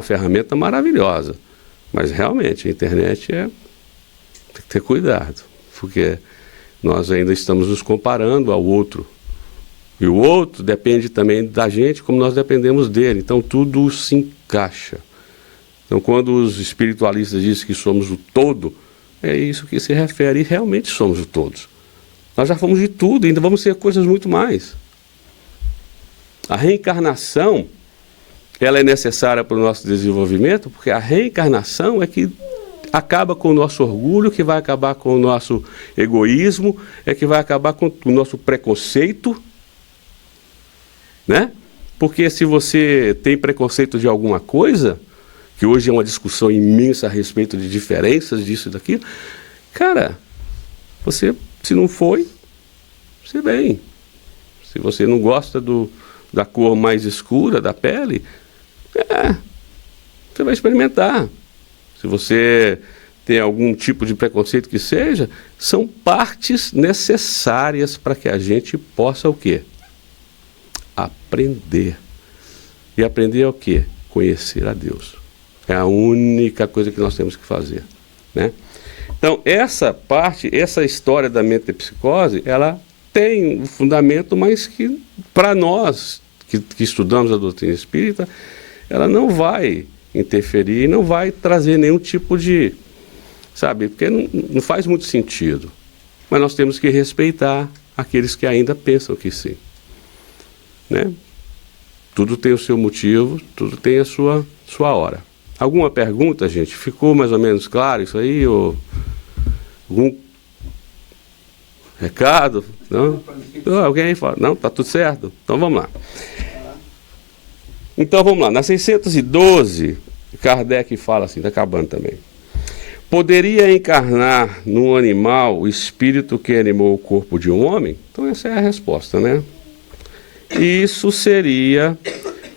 ferramenta maravilhosa. Mas, realmente, a internet tem que ter cuidado, porque nós ainda estamos nos comparando ao outro. E o outro depende também da gente, como nós dependemos dele. Então, tudo se encaixa. Então, quando os espiritualistas dizem que somos o todo, é isso que se refere, e realmente somos o todos. Nós já fomos de tudo, ainda vamos ser coisas muito mais. A reencarnação, ela é necessária para o nosso desenvolvimento, porque a reencarnação é que acaba com o nosso orgulho, que vai acabar com o nosso egoísmo, é que vai acabar com o nosso preconceito, né? Porque se você tem preconceito de alguma coisa, que hoje é uma discussão imensa a respeito de diferenças disso e daquilo, cara, você, se não foi, você bem. Se você não gosta da cor mais escura da pele, você vai experimentar. Se você tem algum tipo de preconceito que seja, são partes necessárias para que a gente possa o quê? Aprender. E aprender é o quê? Conhecer a Deus. É a única coisa que nós temos que fazer, né? Então, essa parte, essa história da metempsicose, ela tem um fundamento, mas que, para nós que estudamos a doutrina espírita, ela não vai interferir, não vai trazer nenhum tipo de, sabe, porque não faz muito sentido. Mas nós temos que respeitar aqueles que ainda pensam que sim, né? Tudo tem o seu motivo, tudo tem a sua hora. Alguma pergunta, gente? Ficou mais ou menos claro isso aí? Ou algum recado? Não? Alguém fala? Não? Está tudo certo? Então vamos lá. Então vamos lá. Na 612, Kardec fala assim, está acabando também. Poderia encarnar num animal o espírito que animou o corpo de um homem? Então essa é a resposta, né? Isso seria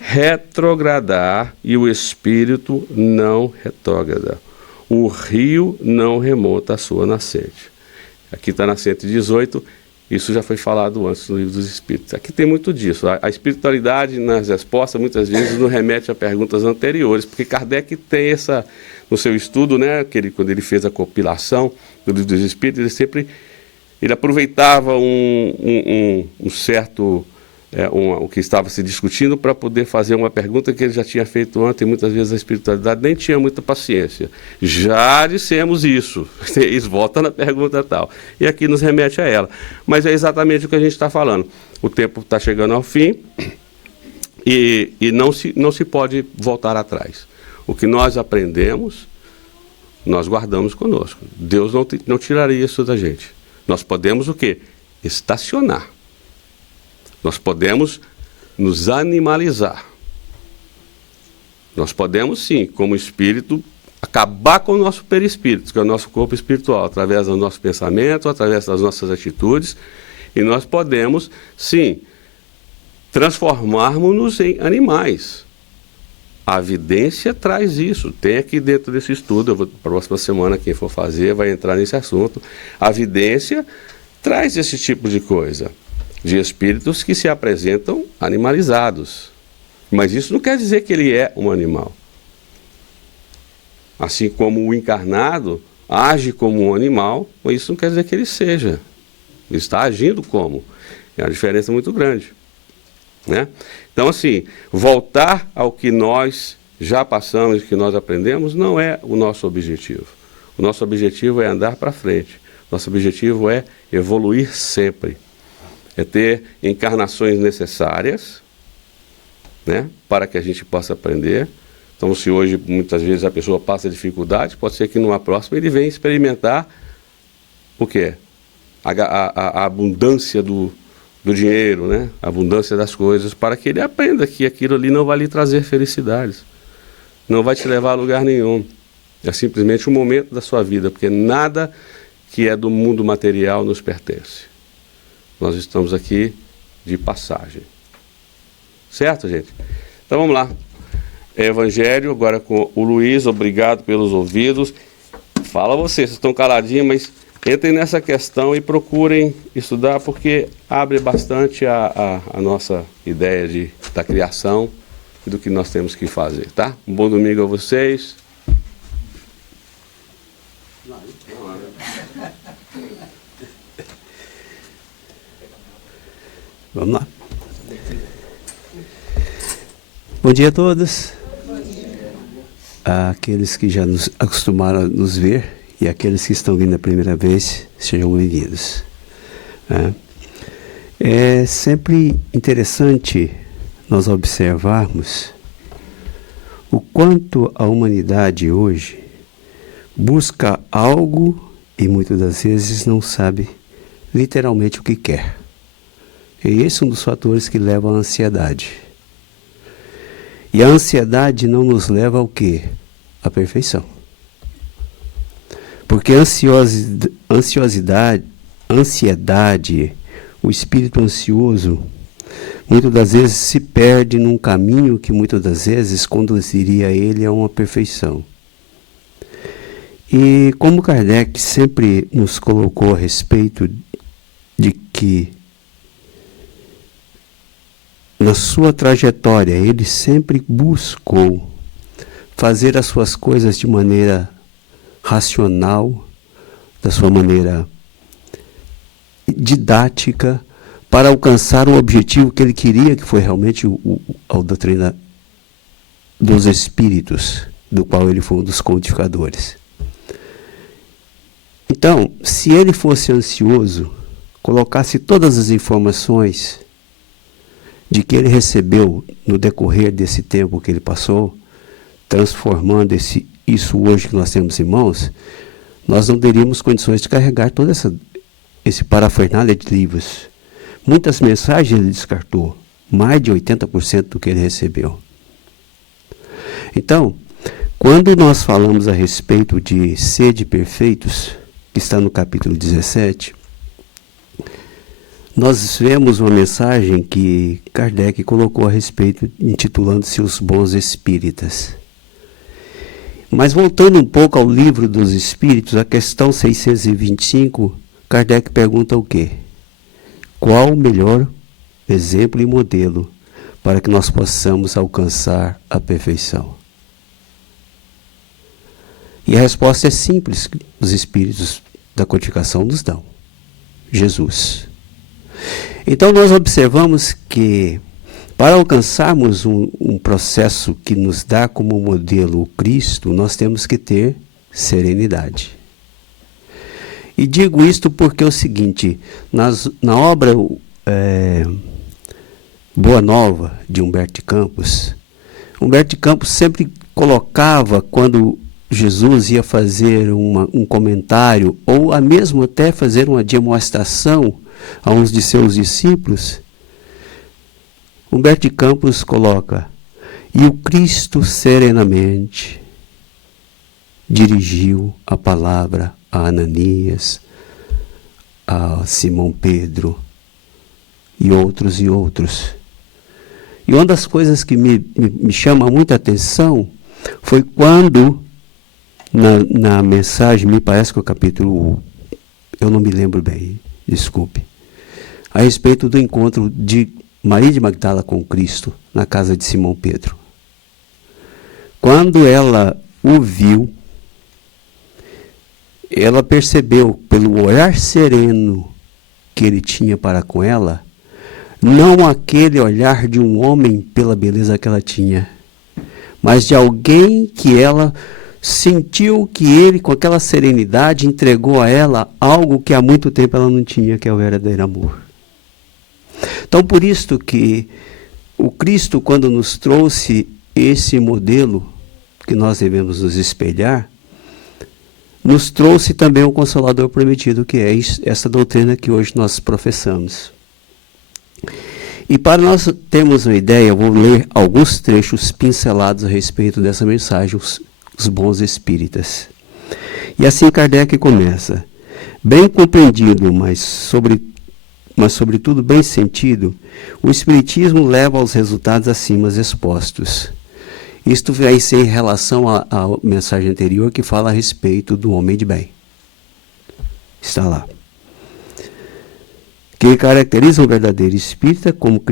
retrogradar e o espírito não retrógrada. O rio não remonta à sua nascente. Aqui está na 118, isso já foi falado antes no livro dos Espíritos. Aqui tem muito disso. A espiritualidade nas respostas muitas vezes nos remete a perguntas anteriores, porque Kardec tem essa, no seu estudo, né, quando ele fez a compilação do livro dos Espíritos, ele aproveitava um certo... o que estava se discutindo para poder fazer uma pergunta que ele já tinha feito antes, e muitas vezes a espiritualidade nem tinha muita paciência. Já dissemos isso, eles voltam na pergunta tal, e aqui nos remete a ela. Mas é exatamente o que a gente está falando. O tempo está chegando ao fim e não se pode voltar atrás. O que nós aprendemos, nós guardamos conosco. Deus não tiraria isso da gente. Nós podemos o quê? Estacionar. Nós podemos nos animalizar. Nós podemos, sim, como espírito, acabar com o nosso perispírito, que é o nosso corpo espiritual, através do nosso pensamento, através das nossas atitudes, e nós podemos, sim, transformarmos-nos em animais. A evidência traz isso. Tem aqui dentro desse estudo, para a próxima semana, quem for fazer, vai entrar nesse assunto. A evidência traz esse tipo de coisa. De espíritos que se apresentam animalizados. Mas isso não quer dizer que ele é um animal. Assim como o encarnado age como um animal, mas isso não quer dizer que ele seja. Ele está agindo como. É uma diferença muito grande, né? Então, assim, voltar ao que nós já passamos, que nós aprendemos, não é o nosso objetivo. O nosso objetivo é andar para frente. Nosso objetivo é evoluir sempre. É ter encarnações necessárias, né, para que a gente possa aprender. Então, se hoje, muitas vezes, a pessoa passa dificuldade, pode ser que numa próxima ele venha experimentar o quê? A abundância do dinheiro, né? A abundância das coisas, para que ele aprenda que aquilo ali não vai lhe trazer felicidades, não vai te levar a lugar nenhum. É simplesmente um momento da sua vida, porque nada que é do mundo material nos pertence. Nós estamos aqui de passagem. Certo, gente? Então vamos lá. Evangelho, agora com o Luiz, obrigado pelos ouvidos. Fala vocês estão caladinhos, mas entrem nessa questão e procurem estudar, porque abre bastante a nossa ideia da criação e do que nós temos que fazer, tá? Um bom domingo a vocês. Vamos lá. Bom dia a todos. Aqueles que já nos acostumaram a nos ver e aqueles que estão vindo a primeira vez, sejam bem-vindos. né? É sempre interessante nós observarmos o quanto a humanidade hoje busca algo e muitas das vezes não sabe literalmente o que quer. E esse é um dos fatores que leva à ansiedade. E a ansiedade não nos leva ao quê? À perfeição. Porque ansiedade, o espírito ansioso, muitas das vezes se perde num caminho que muitas das vezes conduziria ele a uma perfeição. E como Kardec sempre nos colocou a respeito de que na sua trajetória ele sempre buscou fazer as suas coisas de maneira racional, da sua maneira didática, para alcançar o objetivo que ele queria, que foi realmente a doutrina dos espíritos, do qual ele foi um dos codificadores. Então, se ele fosse ansioso, colocasse todas as informações de que ele recebeu no decorrer desse tempo que ele passou, transformando isso hoje que nós temos em mãos, nós não teríamos condições de carregar todo esse parafernália de livros. Muitas mensagens ele descartou, mais de 80% do que ele recebeu. Então, quando nós falamos a respeito de sede perfeitos, que está no capítulo 17, nós vemos uma mensagem que Kardec colocou a respeito, intitulando-se Os Bons Espíritas. Mas voltando um pouco ao livro dos Espíritos, a questão 625, Kardec pergunta o quê? Qual o melhor exemplo e modelo para que nós possamos alcançar a perfeição? E a resposta é simples, que os Espíritos da codificação nos dão: Jesus. Então nós observamos que para alcançarmos um processo que nos dá como modelo o Cristo, nós temos que ter serenidade. E digo isto porque é o seguinte, na obra Boa Nova, de Humberto de Campos sempre colocava, quando Jesus ia fazer um comentário, ou a mesmo até fazer uma demonstração a uns de seus discípulos, Humberto de Campos coloca: e o Cristo serenamente dirigiu a palavra a Ananias, a Simão Pedro e outros. E uma das coisas que me chama muita atenção foi quando, na mensagem, me parece que o capítulo, eu não me lembro bem, desculpe, a respeito do encontro de Maria de Magdala com Cristo na casa de Simão Pedro. Quando ela o viu, ela percebeu, pelo olhar sereno que ele tinha para com ela, não aquele olhar de um homem pela beleza que ela tinha, mas de alguém que ela sentiu que ele, com aquela serenidade, entregou a ela algo que há muito tempo ela não tinha, que é o verdadeiro amor. Então, por isso que o Cristo, quando nos trouxe esse modelo que nós devemos nos espelhar, nos trouxe também o Consolador prometido, que é essa doutrina que hoje nós professamos. E para nós termos uma ideia, eu vou ler alguns trechos pincelados a respeito dessa mensagem, os bons espíritas. E assim Kardec começa: bem compreendido, mas sobretudo bem sentido, o Espiritismo leva aos resultados acima expostos. Isto vai ser em relação à mensagem anterior, que fala a respeito do homem de bem. Está lá. Que caracteriza o verdadeiro espírita como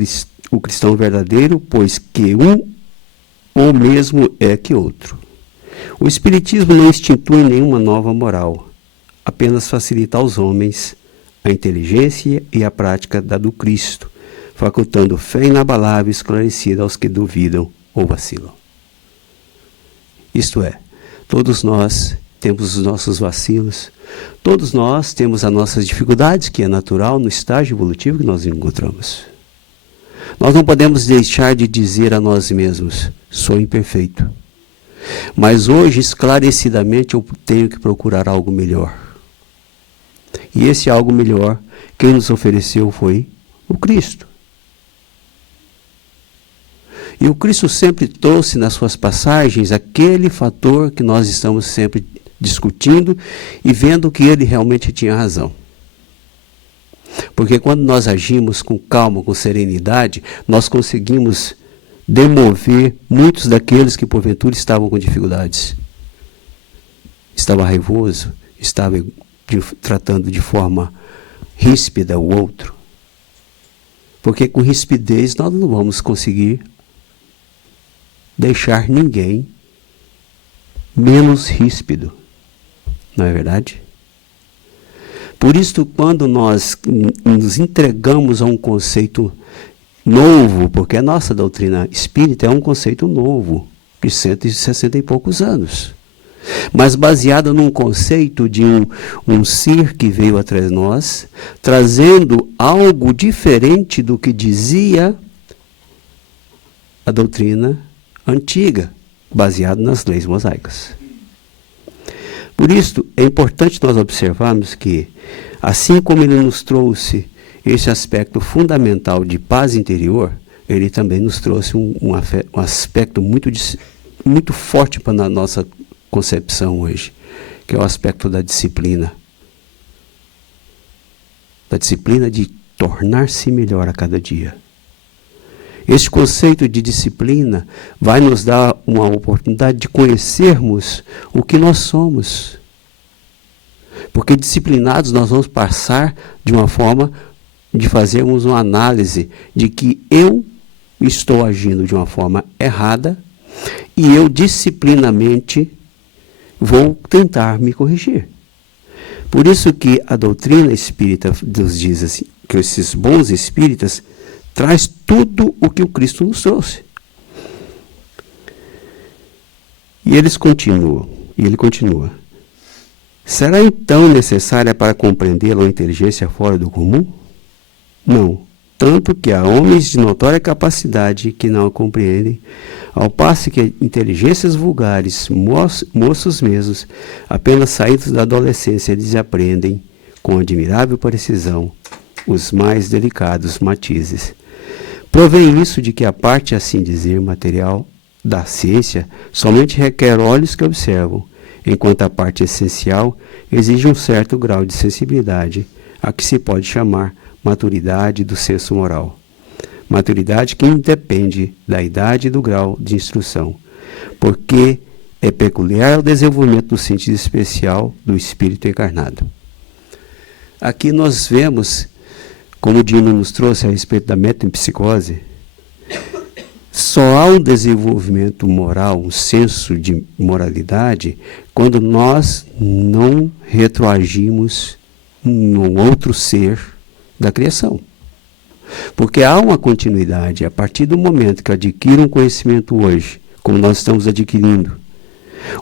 o cristão verdadeiro, pois que um ou mesmo é que outro. O Espiritismo não institui nenhuma nova moral, apenas facilita aos homens a inteligência e a prática da do Cristo, facultando fé inabalável e esclarecida aos que duvidam ou vacilam. Isto é, todos nós temos os nossos vacilos, Todos nós temos as nossas dificuldades, que é natural no estágio evolutivo que nós encontramos. Nós não podemos deixar de dizer a nós mesmos, sou imperfeito. Mas hoje, esclarecidamente, eu tenho que procurar algo melhor. E esse algo melhor, quem nos ofereceu foi o Cristo. E o Cristo sempre trouxe nas suas passagens aquele fator que nós estamos sempre discutindo e vendo que ele realmente tinha razão. Porque quando nós agimos com calma, com serenidade, nós conseguimos demover muitos daqueles que porventura estavam com dificuldades. Estava raivoso, estava tratando de forma ríspida o outro. Porque com rispidez nós não vamos conseguir deixar ninguém menos ríspido. Não é verdade? Por isso, quando nós nos entregamos a um conceito novo, porque a nossa doutrina espírita é um conceito novo, de 160 e poucos anos, mas baseado num conceito de um ser que veio atrás de nós, trazendo algo diferente do que dizia a doutrina antiga, baseado nas leis mosaicas. Por isso, é importante nós observarmos que, assim como ele nos trouxe esse aspecto fundamental de paz interior, ele também nos trouxe um aspecto muito forte para a nossa concepção hoje, que é o aspecto da disciplina. Da disciplina de tornar-se melhor a cada dia. Este conceito de disciplina vai nos dar uma oportunidade de conhecermos o que nós somos. Porque disciplinados nós vamos passar de uma forma de fazermos uma análise de que eu estou agindo de uma forma errada e eu disciplinamente vou tentar me corrigir. Por isso que a doutrina espírita nos diz assim, que esses bons espíritas traz tudo o que o Cristo nos trouxe. E ele continua. Será então necessária para compreendê-lo a inteligência fora do comum? Não. Tanto que há homens de notória capacidade que não a compreendem, ao passo que inteligências vulgares, moços mesmos, apenas saídos da adolescência, eles aprendem com admirável precisão os mais delicados matizes. Provém isso de que a parte, assim dizer, material da ciência somente requer olhos que observam, enquanto a parte essencial exige um certo grau de sensibilidade, a que se pode chamar maturidade do senso moral. Maturidade que independe da idade e do grau de instrução, porque é peculiar ao desenvolvimento do sentido especial do espírito encarnado. Aqui nós vemos, como o Dino nos trouxe a respeito da metempsicose, só há um desenvolvimento moral, um senso de moralidade, quando nós não retroagimos num outro ser da criação. Porque há uma continuidade. A partir do momento que eu adquiro um conhecimento hoje, como nós estamos adquirindo,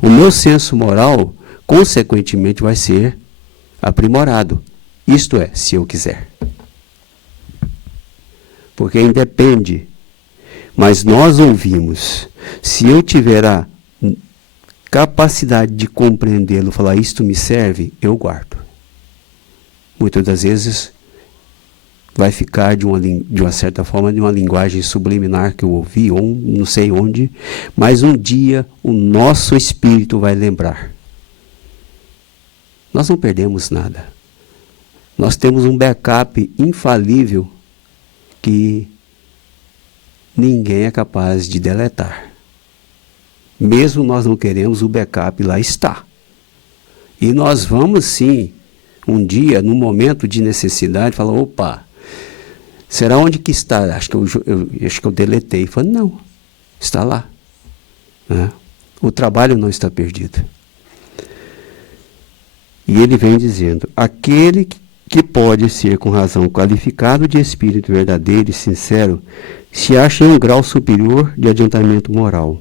o meu senso moral, consequentemente, vai ser aprimorado. Isto é, se eu quiser. Porque independe. Mas nós ouvimos. Se eu tiver a capacidade de compreendê-lo, falar, isto me serve, eu guardo. Muitas das vezes vai ficar de uma certa forma, de uma linguagem subliminar que eu ouvi, ou não sei onde, mas um dia o nosso espírito vai lembrar. Nós não perdemos nada. Nós temos um backup infalível que ninguém é capaz de deletar. Mesmo nós não queremos, o backup lá está. E nós vamos sim, um dia, num momento de necessidade, falar, opa, será onde que está? Acho que eu deletei. Falei, não, está lá. Né? O trabalho não está perdido. E ele vem dizendo, aquele que pode ser com razão qualificado de espírito verdadeiro e sincero, se acha em um grau superior de adiantamento moral,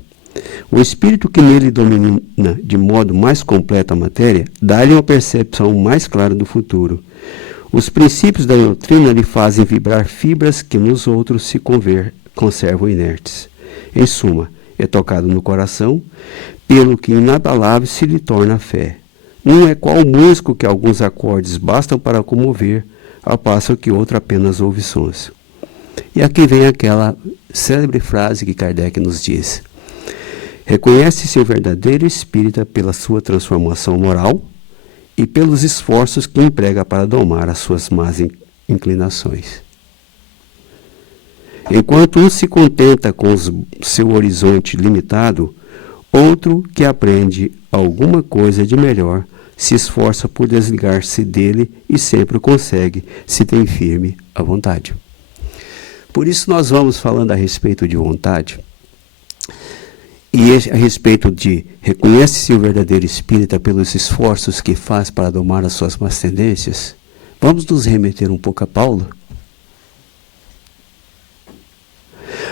O espírito que nele domina de modo mais completo a matéria, dá-lhe uma percepção mais clara do futuro. Os princípios da doutrina lhe fazem vibrar fibras que nos outros se conservam inertes. Em suma, é tocado no coração, pelo que inabalável se lhe torna a fé. Um é qual músico que alguns acordes bastam para comover, ao passo que outro apenas ouve sons. E aqui vem aquela célebre frase que Kardec nos diz: reconhece-se o verdadeiro espírita pela sua transformação moral e pelos esforços que emprega para domar as suas más inclinações. Enquanto um se contenta com seu horizonte limitado, outro que aprende alguma coisa de melhor se esforça por desligar-se dele e sempre o consegue, se tem firme a vontade. Por isso nós vamos falando a respeito de vontade, e a respeito de reconhece-se o verdadeiro espírita pelos esforços que faz para domar as suas más tendências. Vamos nos remeter um pouco a Paulo.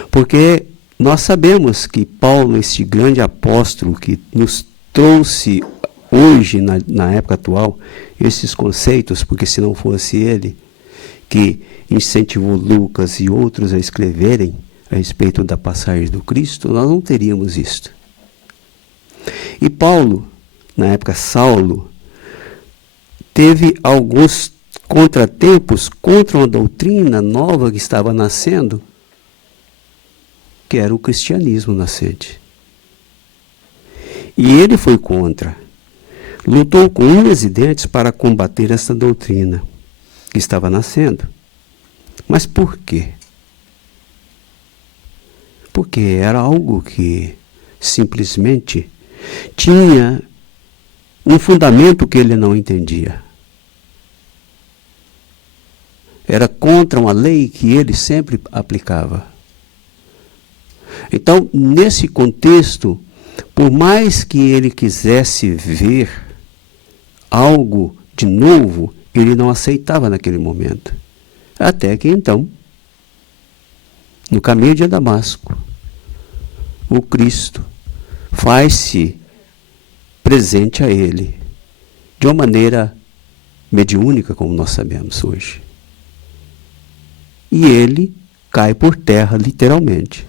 Porque nós sabemos que Paulo, este grande apóstolo que nos trouxe hoje, na época atual, esses conceitos, porque se não fosse ele que incentivou Lucas e outros a escreverem a respeito da passagem do Cristo, nós não teríamos isto. E Paulo, na época Saulo, teve alguns contratempos contra uma doutrina nova que estava nascendo, que era o cristianismo nascente. E ele foi contra. Lutou com unhas e dentes para combater essa doutrina que estava nascendo. Mas por quê? Porque era algo que simplesmente tinha um fundamento que ele não entendia. Era contra uma lei que ele sempre aplicava. Então, nesse contexto, por mais que ele quisesse ver algo de novo, ele não aceitava naquele momento. Até que então, no caminho de Damasco, o Cristo faz-se presente a ele de uma maneira mediúnica, como nós sabemos hoje. E ele cai por terra, literalmente.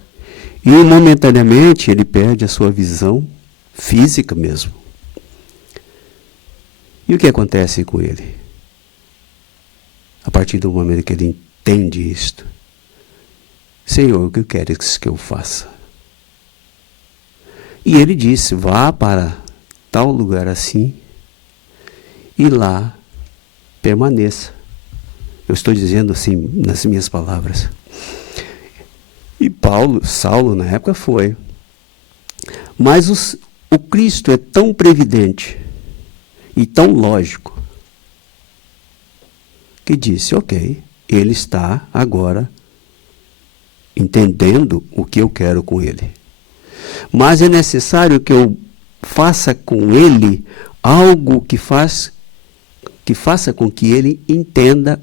E momentaneamente ele perde a sua visão física mesmo. E o que acontece com ele? A partir do momento que ele entende isto: Senhor, o que queres que eu faça? E ele disse: vá para tal lugar assim e lá permaneça. Eu estou dizendo assim nas minhas palavras. E Saulo na época foi. Mas o Cristo é tão previdente e tão lógico que disse: ok, ele está agora entendendo o que eu quero com ele. Mas é necessário que eu faça com ele algo que faça com que ele entenda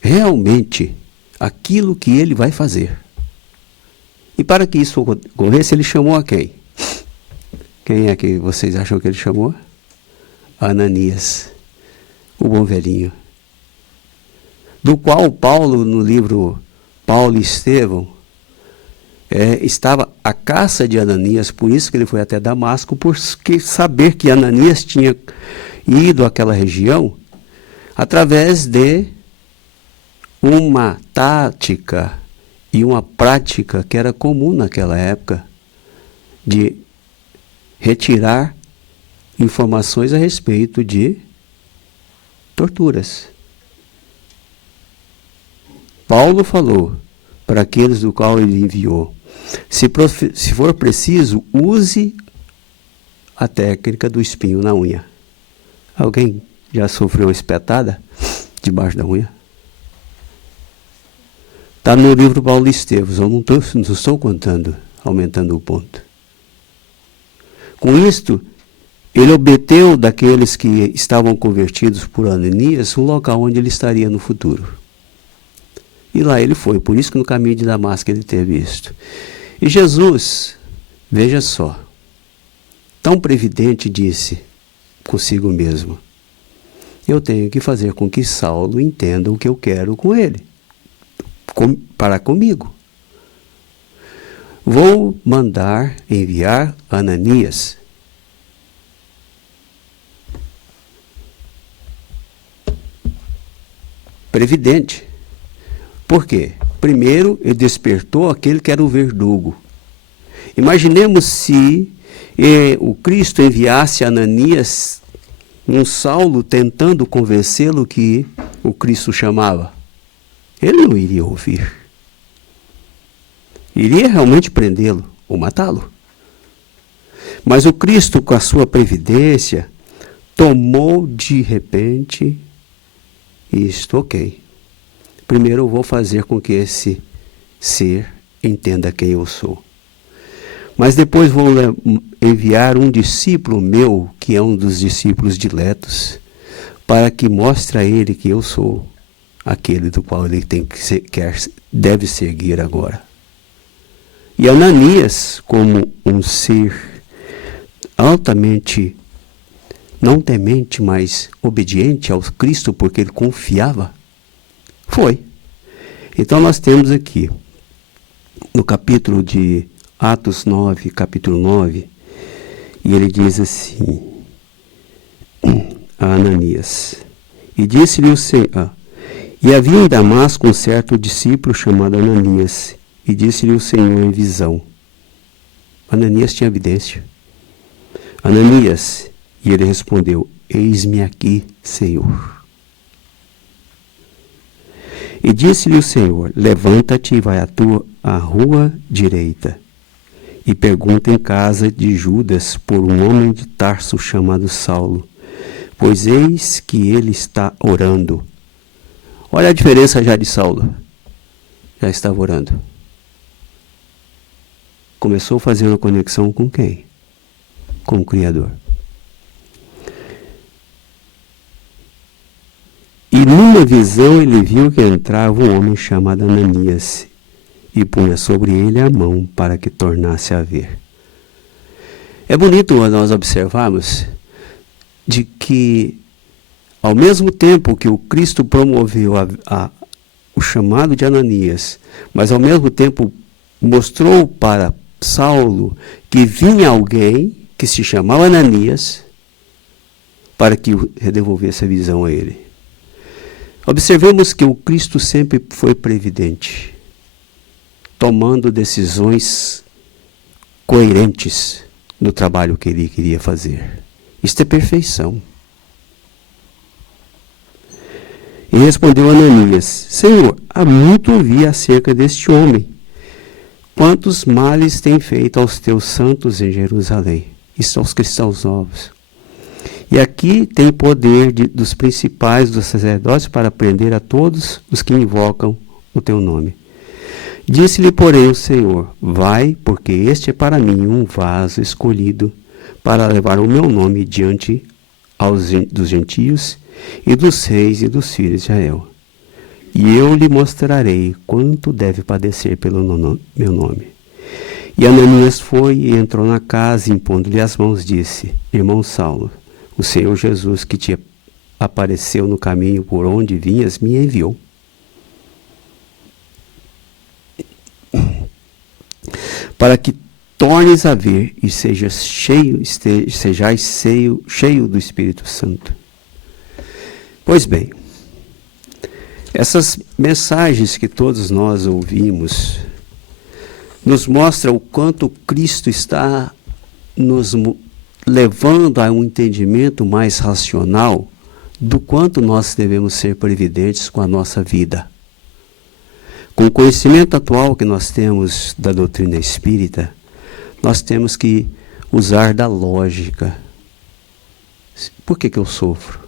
realmente aquilo que ele vai fazer. E para que isso ocorresse, ele chamou a quem? Quem é que vocês acham que ele chamou? Ananias, o bom velhinho. Do qual Paulo, no livro Paulo e Estevão, estava a caça de Ananias, por isso que ele foi até Damasco, porque saber que Ananias tinha ido àquela região através de uma tática e uma prática que era comum naquela época de retirar informações a respeito de torturas. Paulo falou para aqueles do qual ele enviou: se for preciso, use a técnica do espinho na unha. Alguém já sofreu uma espetada debaixo da unha? Está no livro Paulo e Estevão, eu não estou contando, aumentando o ponto. Com isto, ele obteve daqueles que estavam convertidos por Ananias um local onde ele estaria no futuro. E lá ele foi, por isso que no caminho de Damasco ele teve isto. E Jesus, Veja só, tão previdente disse consigo mesmo: eu tenho que fazer com que Saulo entenda o que eu quero com ele, para comigo. Vou mandar enviar Ananias. Previdente. Por quê? Primeiro, ele despertou aquele que era o verdugo. Imaginemos se o Cristo enviasse Ananias, um Saulo, tentando convencê-lo que o Cristo chamava. Ele não iria ouvir. Iria realmente prendê-lo ou matá-lo. Mas o Cristo, com a sua previdência, tomou de repente isto, ok. Primeiro eu vou fazer com que esse ser entenda quem eu sou. Mas depois vou enviar um discípulo meu, que é um dos discípulos diletos, para que mostre a ele que eu sou aquele do qual ele deve seguir agora. E Ananias, como um ser altamente, não temente, mas obediente ao Cristo, porque ele confiava, foi. Então nós temos aqui, no capítulo de Atos 9, capítulo 9, e ele diz assim, a Ananias, e disse-lhe o Senhor, e havia em Damasco um certo discípulo chamado Ananias, e disse-lhe o Senhor em visão. Ananias tinha evidência. Ananias, e ele respondeu, eis-me aqui, Senhor. E disse-lhe o Senhor, levanta-te e vai à rua direita, e pergunta em casa de Judas por um homem de Tarso chamado Saulo, pois eis que ele está orando. Olha a diferença já de Saulo. Já estava orando. Começou a fazer uma conexão com quem? Com o Criador. E numa visão ele viu que entrava um homem chamado Ananias, e punha sobre ele a mão para que tornasse a ver. É bonito nós observarmos de que, ao mesmo tempo que o Cristo promoveu o chamado de Ananias, mas ao mesmo tempo mostrou para Saulo que vinha alguém que se chamava Ananias para que devolvesse a visão a ele. Observemos que o Cristo sempre foi previdente, tomando decisões coerentes no trabalho que ele queria fazer. Isto é perfeição. E respondeu Ananias, Senhor, há muito ouvi acerca deste homem. Quantos males tem feito aos teus santos em Jerusalém? Isso aos cristãos novos. E aqui tem poder dos principais dos sacerdotes para prender a todos os que invocam o teu nome. Disse-lhe, porém, o Senhor, vai, porque este é para mim um vaso escolhido para levar o meu nome diante dos gentios e dos reis e dos filhos de Israel. E eu lhe mostrarei quanto deve padecer pelo meu nome. E Ananias foi e entrou na casa, impondo-lhe as mãos, disse, irmão Saulo, o Senhor Jesus que te apareceu no caminho por onde vinhas me enviou, para que tornes a ver e sejais cheio do Espírito Santo. Pois bem, essas mensagens que todos nós ouvimos nos mostram o quanto Cristo está nos levando a um entendimento mais racional do quanto nós devemos ser previdentes com a nossa vida. Com o conhecimento atual que nós temos da doutrina espírita, nós temos que usar da lógica. Por que eu sofro?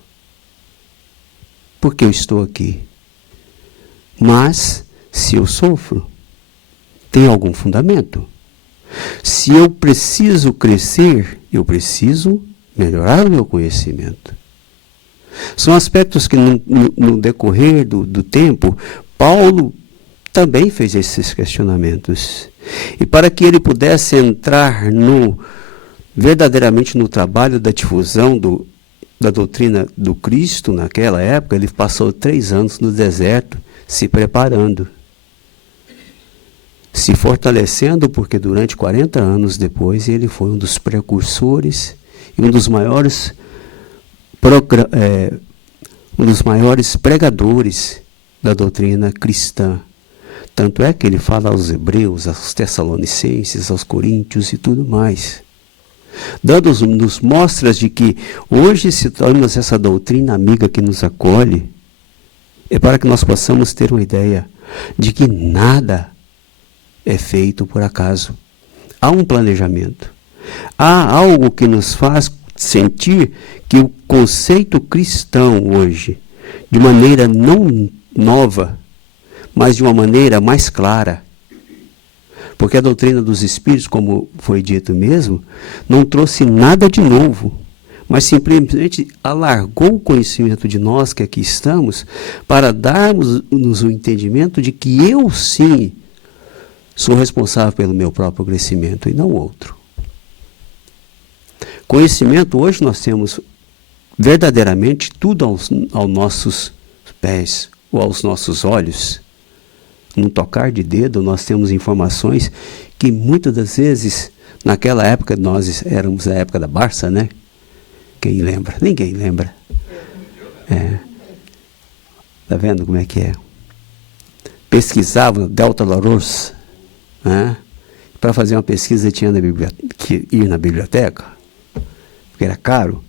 Por que eu estou aqui? Mas, se eu sofro, tem algum fundamento. Se eu preciso crescer, eu preciso melhorar o meu conhecimento. São aspectos que no decorrer do tempo, Paulo também fez esses questionamentos. E para que ele pudesse entrar verdadeiramente no trabalho da difusão da doutrina do Cristo naquela época, ele passou 3 anos no deserto se preparando, se fortalecendo, porque durante 40 anos depois ele foi um dos precursores e um dos maiores pregadores da doutrina cristã. Tanto é que ele fala aos hebreus, aos tessalonicenses, aos coríntios e tudo mais, dando-nos mostras de que hoje, se tornamos essa doutrina amiga que nos acolhe, é para que nós possamos ter uma ideia de que nada é feito por acaso. Há um planejamento. Há algo que nos faz sentir que o conceito cristão hoje, de maneira não nova, mas de uma maneira mais clara, porque a doutrina dos Espíritos, como foi dito mesmo, não trouxe nada de novo, mas simplesmente alargou o conhecimento de nós que aqui estamos, para darmos-nos o entendimento de que eu sim sou responsável pelo meu próprio crescimento e não outro. Conhecimento, hoje nós temos verdadeiramente tudo aos nossos pés ou aos nossos olhos. Num tocar de dedo, nós temos informações que muitas das vezes, naquela época, nós éramos a época da Barça, né? Quem lembra? Ninguém lembra. Tá vendo como é que é? Pesquisava Delta Larousse, né? Para fazer uma pesquisa tinha que ir na biblioteca, porque era caro.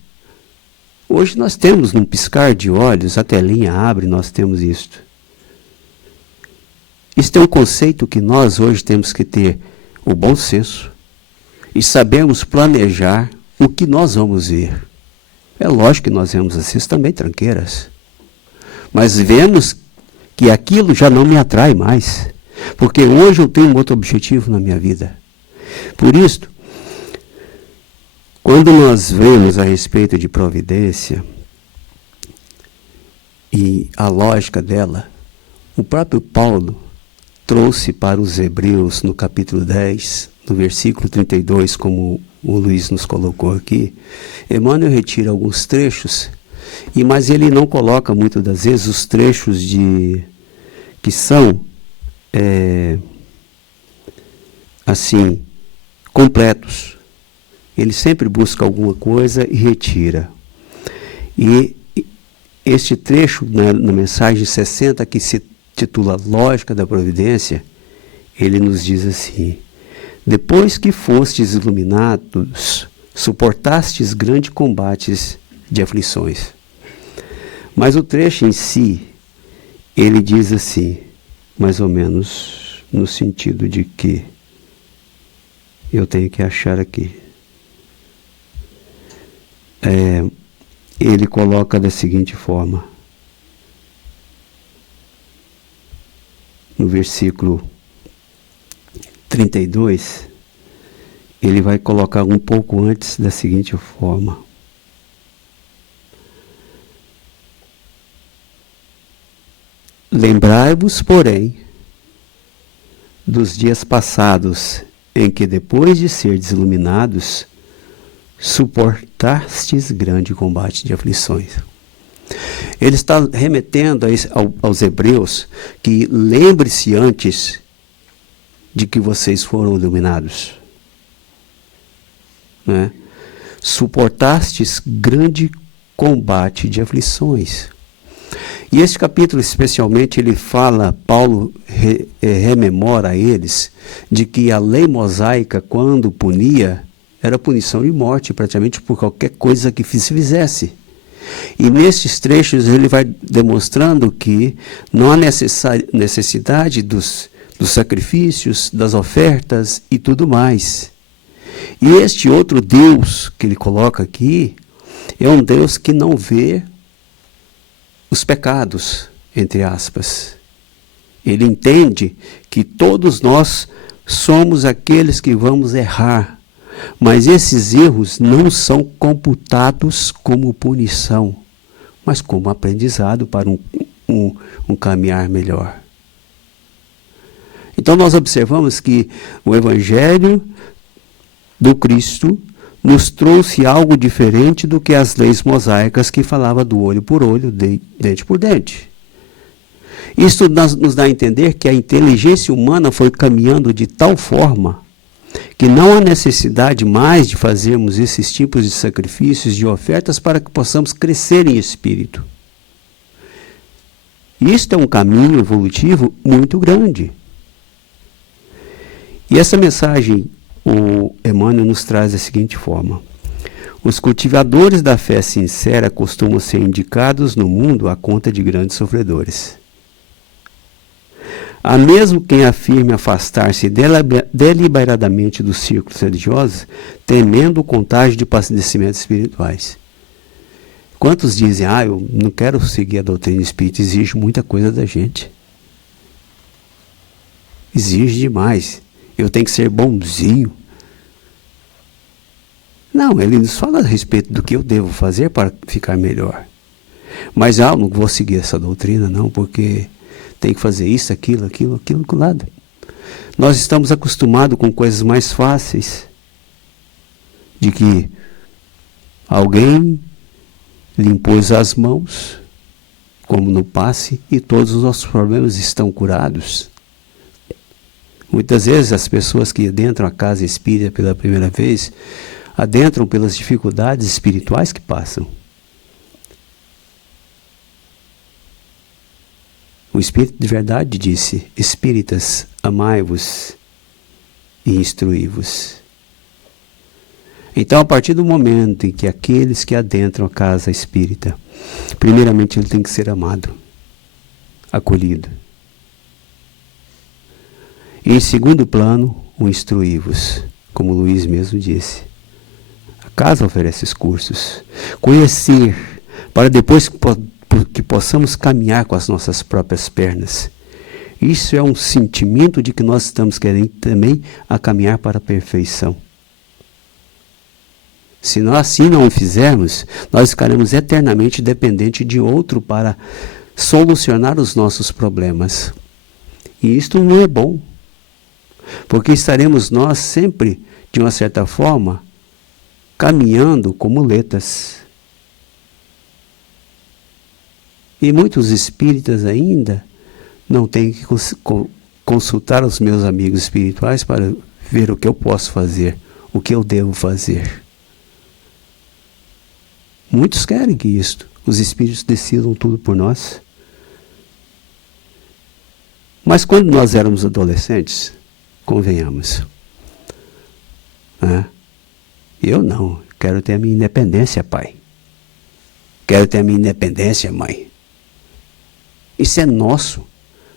Hoje nós temos, num piscar de olhos, a telinha abre, nós temos isto. Isso é um conceito que nós hoje temos que ter o bom senso e sabermos planejar o que nós vamos ver. É lógico que nós vemos assim também tranqueiras, mas vemos que aquilo já não me atrai mais, porque hoje eu tenho um outro objetivo na minha vida. Por isso, quando nós vemos a respeito de providência e a lógica dela, o próprio Paulo trouxe para os hebreus no capítulo 10, no versículo 32, como o Luiz nos colocou aqui. Emmanuel retira alguns trechos, mas ele não coloca muitas das vezes os trechos que são assim, completos. Ele sempre busca alguma coisa e retira. E este trecho, na mensagem 60, que se titula Lógica da Providência, ele nos diz assim: depois que fostes iluminados, suportastes grandes combates de aflições. Mas o trecho em si, ele diz assim, mais ou menos no sentido de que, eu tenho que achar aqui, ele coloca da seguinte forma, no versículo 32, ele vai colocar um pouco antes da seguinte forma: lembrai-vos, porém, dos dias passados, em que depois de serdes iluminados, suportastes grande combate de aflições. Ele está remetendo aos hebreus que lembre-se antes de que vocês foram iluminados, né? Suportastes grande combate de aflições. E este capítulo especialmente ele fala, Paulo rememora a eles de que a lei mosaica, quando punia, era punição de morte praticamente por qualquer coisa que se fizesse. E nestes trechos ele vai demonstrando que não há necessidade dos sacrifícios, das ofertas e tudo mais. E este outro Deus que ele coloca aqui é um Deus que não vê os pecados, entre aspas. Ele entende que todos nós somos aqueles que vamos errar, mas esses erros não são computados como punição, mas como aprendizado para um caminhar melhor. Então nós observamos que o Evangelho do Cristo nos trouxe algo diferente do que as leis mosaicas que falava do olho por olho, dente por dente. Isso nos dá a entender que a inteligência humana foi caminhando de tal forma que não há necessidade mais de fazermos esses tipos de sacrifícios, de ofertas, para que possamos crescer em espírito. Isto é um caminho evolutivo muito grande. E essa mensagem, o Emmanuel nos traz da seguinte forma: os cultivadores da fé sincera costumam ser indicados no mundo à conta de grandes sofredores. Há mesmo quem afirme afastar-se deliberadamente dos círculos religiosos, temendo o contágio de padecimentos espirituais. Quantos dizem, eu não quero seguir a doutrina espírita, exige muita coisa da gente. Exige demais. Eu tenho que ser bonzinho. Não, ele nos fala a respeito do que eu devo fazer para ficar melhor. Mas, não vou seguir essa doutrina, não, porque tem que fazer isso, aquilo, lado. Nós estamos acostumados com coisas mais fáceis, de que alguém lhe impôs as mãos, como no passe, e todos os nossos problemas estão curados. Muitas vezes as pessoas que adentram a casa espírita pela primeira vez, adentram pelas dificuldades espirituais que passam. O Espírito de verdade disse: espíritas, amai-vos e instruí-vos. Então, a partir do momento em que aqueles que adentram a casa espírita, primeiramente ele tem que ser amado, acolhido. E em segundo plano, o instruí-vos, como Luiz mesmo disse. A casa oferece os cursos. Conhecer, para depois que possamos caminhar com as nossas próprias pernas. Isso é um sentimento de que nós estamos querendo também a caminhar para a perfeição. Se nós assim não o fizermos, nós ficaremos eternamente dependentes de outro para solucionar os nossos problemas. E isto não é bom, porque estaremos nós sempre, de uma certa forma, caminhando como muletas. E muitos espíritas ainda não têm que consultar os meus amigos espirituais para ver o que eu posso fazer, o que eu devo fazer. Muitos querem que os espíritos decidam tudo por nós. Mas quando nós éramos adolescentes, convenhamos, eu não, quero ter a minha independência, pai. Quero ter a minha independência, mãe. Isso é nosso.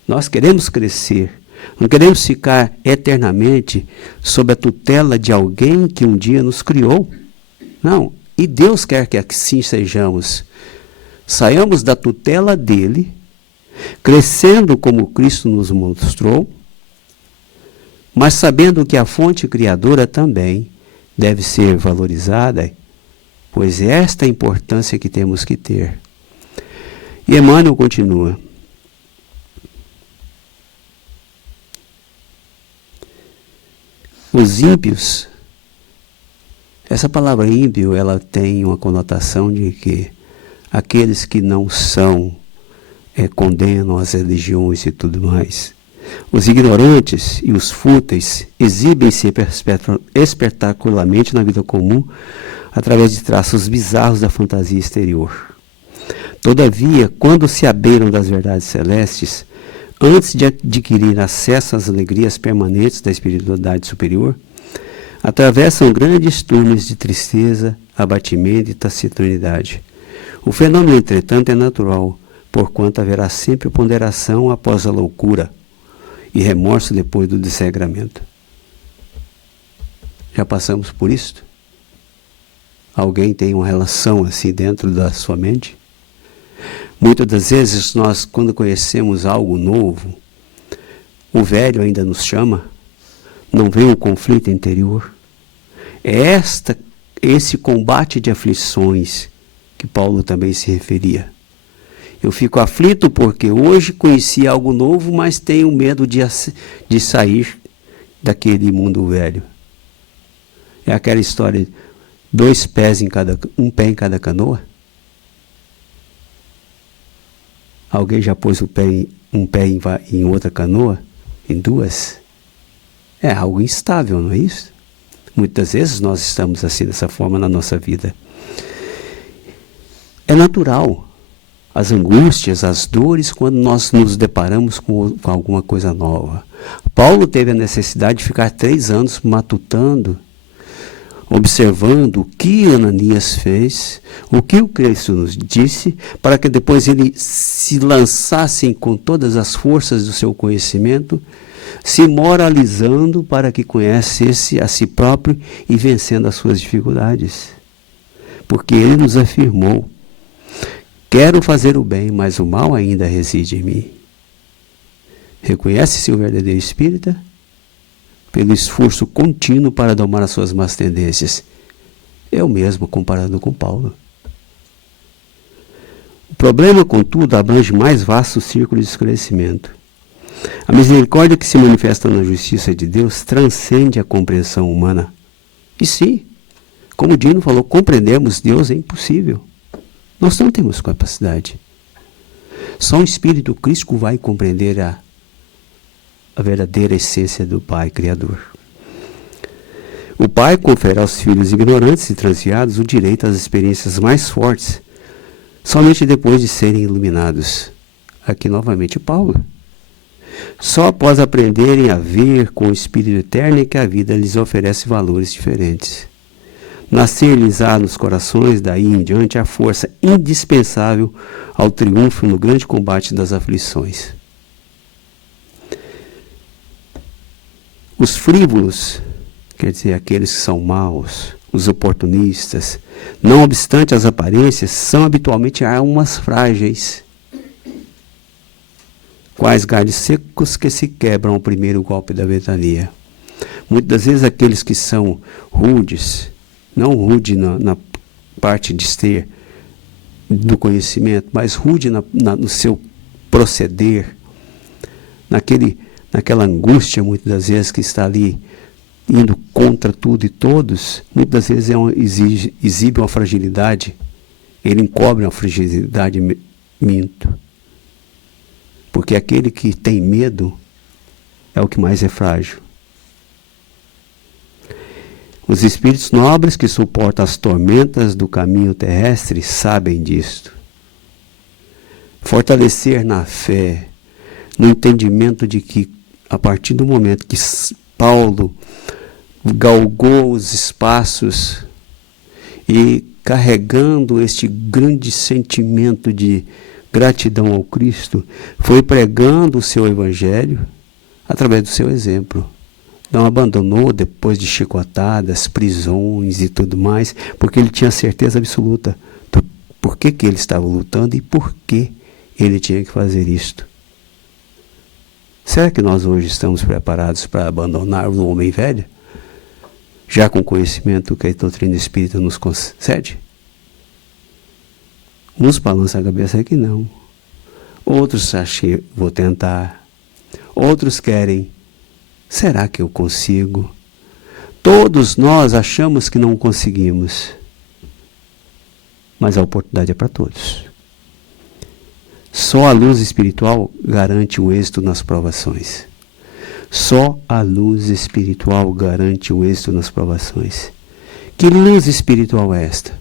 Nós queremos crescer. Não queremos ficar eternamente sob a tutela de alguém que um dia nos criou. Não. E Deus quer que assim sejamos. Saiamos da tutela dele, crescendo como Cristo nos mostrou, mas sabendo que a fonte criadora também deve ser valorizada, pois é esta a importância que temos que ter. E Emmanuel continua. Os ímpios, essa palavra ímpio, ela tem uma conotação de que aqueles que não são, condenam as religiões e tudo mais. Os ignorantes e os fúteis exibem-se espetacularmente na vida comum através de traços bizarros da fantasia exterior. Todavia, quando se abeiram das verdades celestes, antes de adquirir acesso às alegrias permanentes da espiritualidade superior, atravessam grandes túneis de tristeza, abatimento e taciturnidade. O fenômeno, entretanto, é natural, porquanto haverá sempre ponderação após a loucura e remorso depois do desregramento. Já passamos por isto? Alguém tem uma relação assim dentro da sua mente? Muitas das vezes nós, quando conhecemos algo novo, o velho ainda nos chama, não vem um conflito interior. É esse combate de aflições que Paulo também se referia. Eu fico aflito porque hoje conheci algo novo, mas tenho medo de sair daquele mundo velho. É aquela história, um pé em cada canoa. Alguém já pôs um pé em outra canoa? Em duas? É algo instável, não é isso? Muitas vezes nós estamos assim, dessa forma na nossa vida. É natural as angústias, as dores, quando nós nos deparamos com alguma coisa nova. Paulo teve a necessidade de ficar 3 anos matutando, observando o que Ananias fez, o que o Cristo nos disse, para que depois ele se lançasse com todas as forças do seu conhecimento, se moralizando para que conhecesse a si próprio e vencendo as suas dificuldades. Porque ele nos afirmou: quero fazer o bem, mas o mal ainda reside em mim. Reconhece-se o verdadeiro espírita pelo esforço contínuo para domar as suas más tendências. Eu mesmo, comparado com Paulo. O problema, contudo, abrange mais vasto círculo de esclarecimento. A misericórdia que se manifesta na justiça de Deus transcende a compreensão humana. E sim, como Dino falou, compreendermos Deus é impossível. Nós não temos capacidade. Só um espírito crístico vai compreender a verdadeira essência do Pai Criador. O Pai confere aos filhos ignorantes e transviados o direito às experiências mais fortes, somente depois de serem iluminados. Aqui novamente Paulo. Só após aprenderem a ver com o Espírito Eterno é que a vida lhes oferece valores diferentes. Nascer-lhes-á nos corações, daí em diante, a força indispensável ao triunfo no grande combate das aflições. Os frívolos, quer dizer, aqueles que são maus, os oportunistas, não obstante as aparências, são habitualmente almas frágeis, quais galhos secos que se quebram ao primeiro golpe da ventania. Muitas vezes aqueles que são rudes, não rude na parte de ser do conhecimento, mas rude no seu proceder, naquela angústia, muitas das vezes, que está ali indo contra tudo e todos, muitas vezes exibe uma fragilidade, ele encobre uma fragilidade minto. Porque aquele que tem medo é o que mais é frágil. Os espíritos nobres que suportam as tormentas do caminho terrestre sabem disto. Fortalecer na fé, no entendimento de que, a partir do momento que Paulo galgou os espaços e carregando este grande sentimento de gratidão ao Cristo, foi pregando o seu evangelho através do seu exemplo. Não abandonou depois de chicotadas, prisões e tudo mais, porque ele tinha certeza absoluta do porquê que ele estava lutando e por que ele tinha que fazer isto. Será que nós hoje estamos preparados para abandonar o homem velho? Já com o conhecimento que a doutrina espírita nos concede? Uns balançam a cabeça que não. Outros acham que vou tentar. Outros querem. Será que eu consigo? Todos nós achamos que não conseguimos. Mas a oportunidade é para todos. Só a luz espiritual garante o êxito nas provações. Só a luz espiritual garante o êxito nas provações. Que luz espiritual é esta?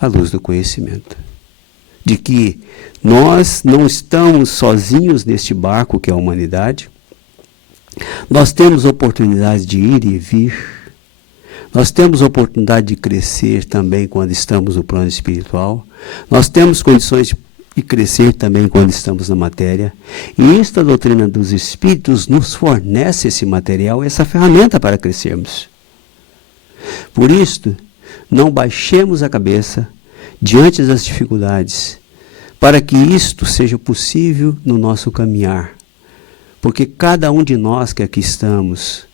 A luz do conhecimento. De que nós não estamos sozinhos neste barco que é a humanidade. Nós temos oportunidade de ir e vir. Nós temos oportunidade de crescer também quando estamos no plano espiritual. Nós temos condições de crescer também quando estamos na matéria. E esta doutrina dos Espíritos nos fornece esse material, essa ferramenta para crescermos. Por isto, não baixemos a cabeça diante das dificuldades, para que isto seja possível no nosso caminhar. Porque cada um de nós que aqui estamos,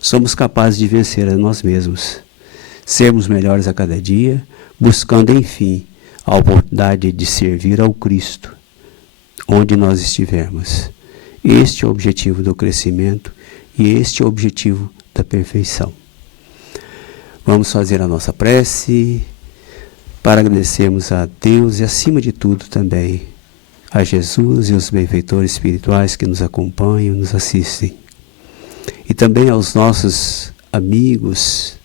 somos capazes de vencer a nós mesmos, sermos melhores a cada dia, buscando, enfim, a oportunidade de servir ao Cristo, onde nós estivermos. Este é o objetivo do crescimento e este é o objetivo da perfeição. Vamos fazer a nossa prece para agradecermos a Deus e, acima de tudo, também a Jesus e os benfeitores espirituais que nos acompanham, nos assistem. E também aos nossos amigos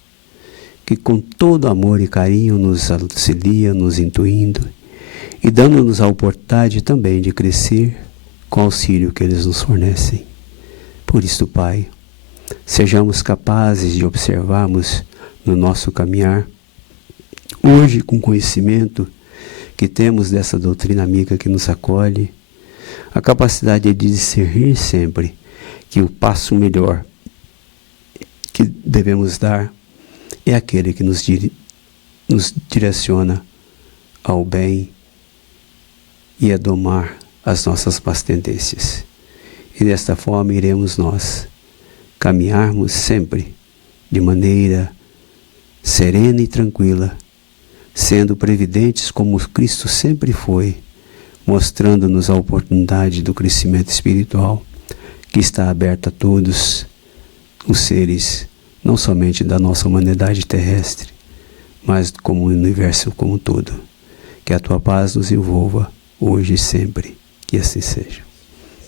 que com todo amor e carinho nos auxiliam, nos intuindo e dando-nos a oportunidade também de crescer com o auxílio que eles nos fornecem. Por isto, Pai, sejamos capazes de observarmos no nosso caminhar, hoje com conhecimento que temos dessa doutrina amiga que nos acolhe, a capacidade de discernir sempre que o passo melhor que devemos dar é aquele que nos direciona ao bem e a domar as nossas más tendências. E desta forma iremos nós caminharmos sempre de maneira serena e tranquila, sendo previdentes como Cristo sempre foi, mostrando-nos a oportunidade do crescimento espiritual que está aberta a todos os seres, não somente da nossa humanidade terrestre, mas como o universo como um todo. Que a tua paz nos envolva hoje e sempre, que assim seja.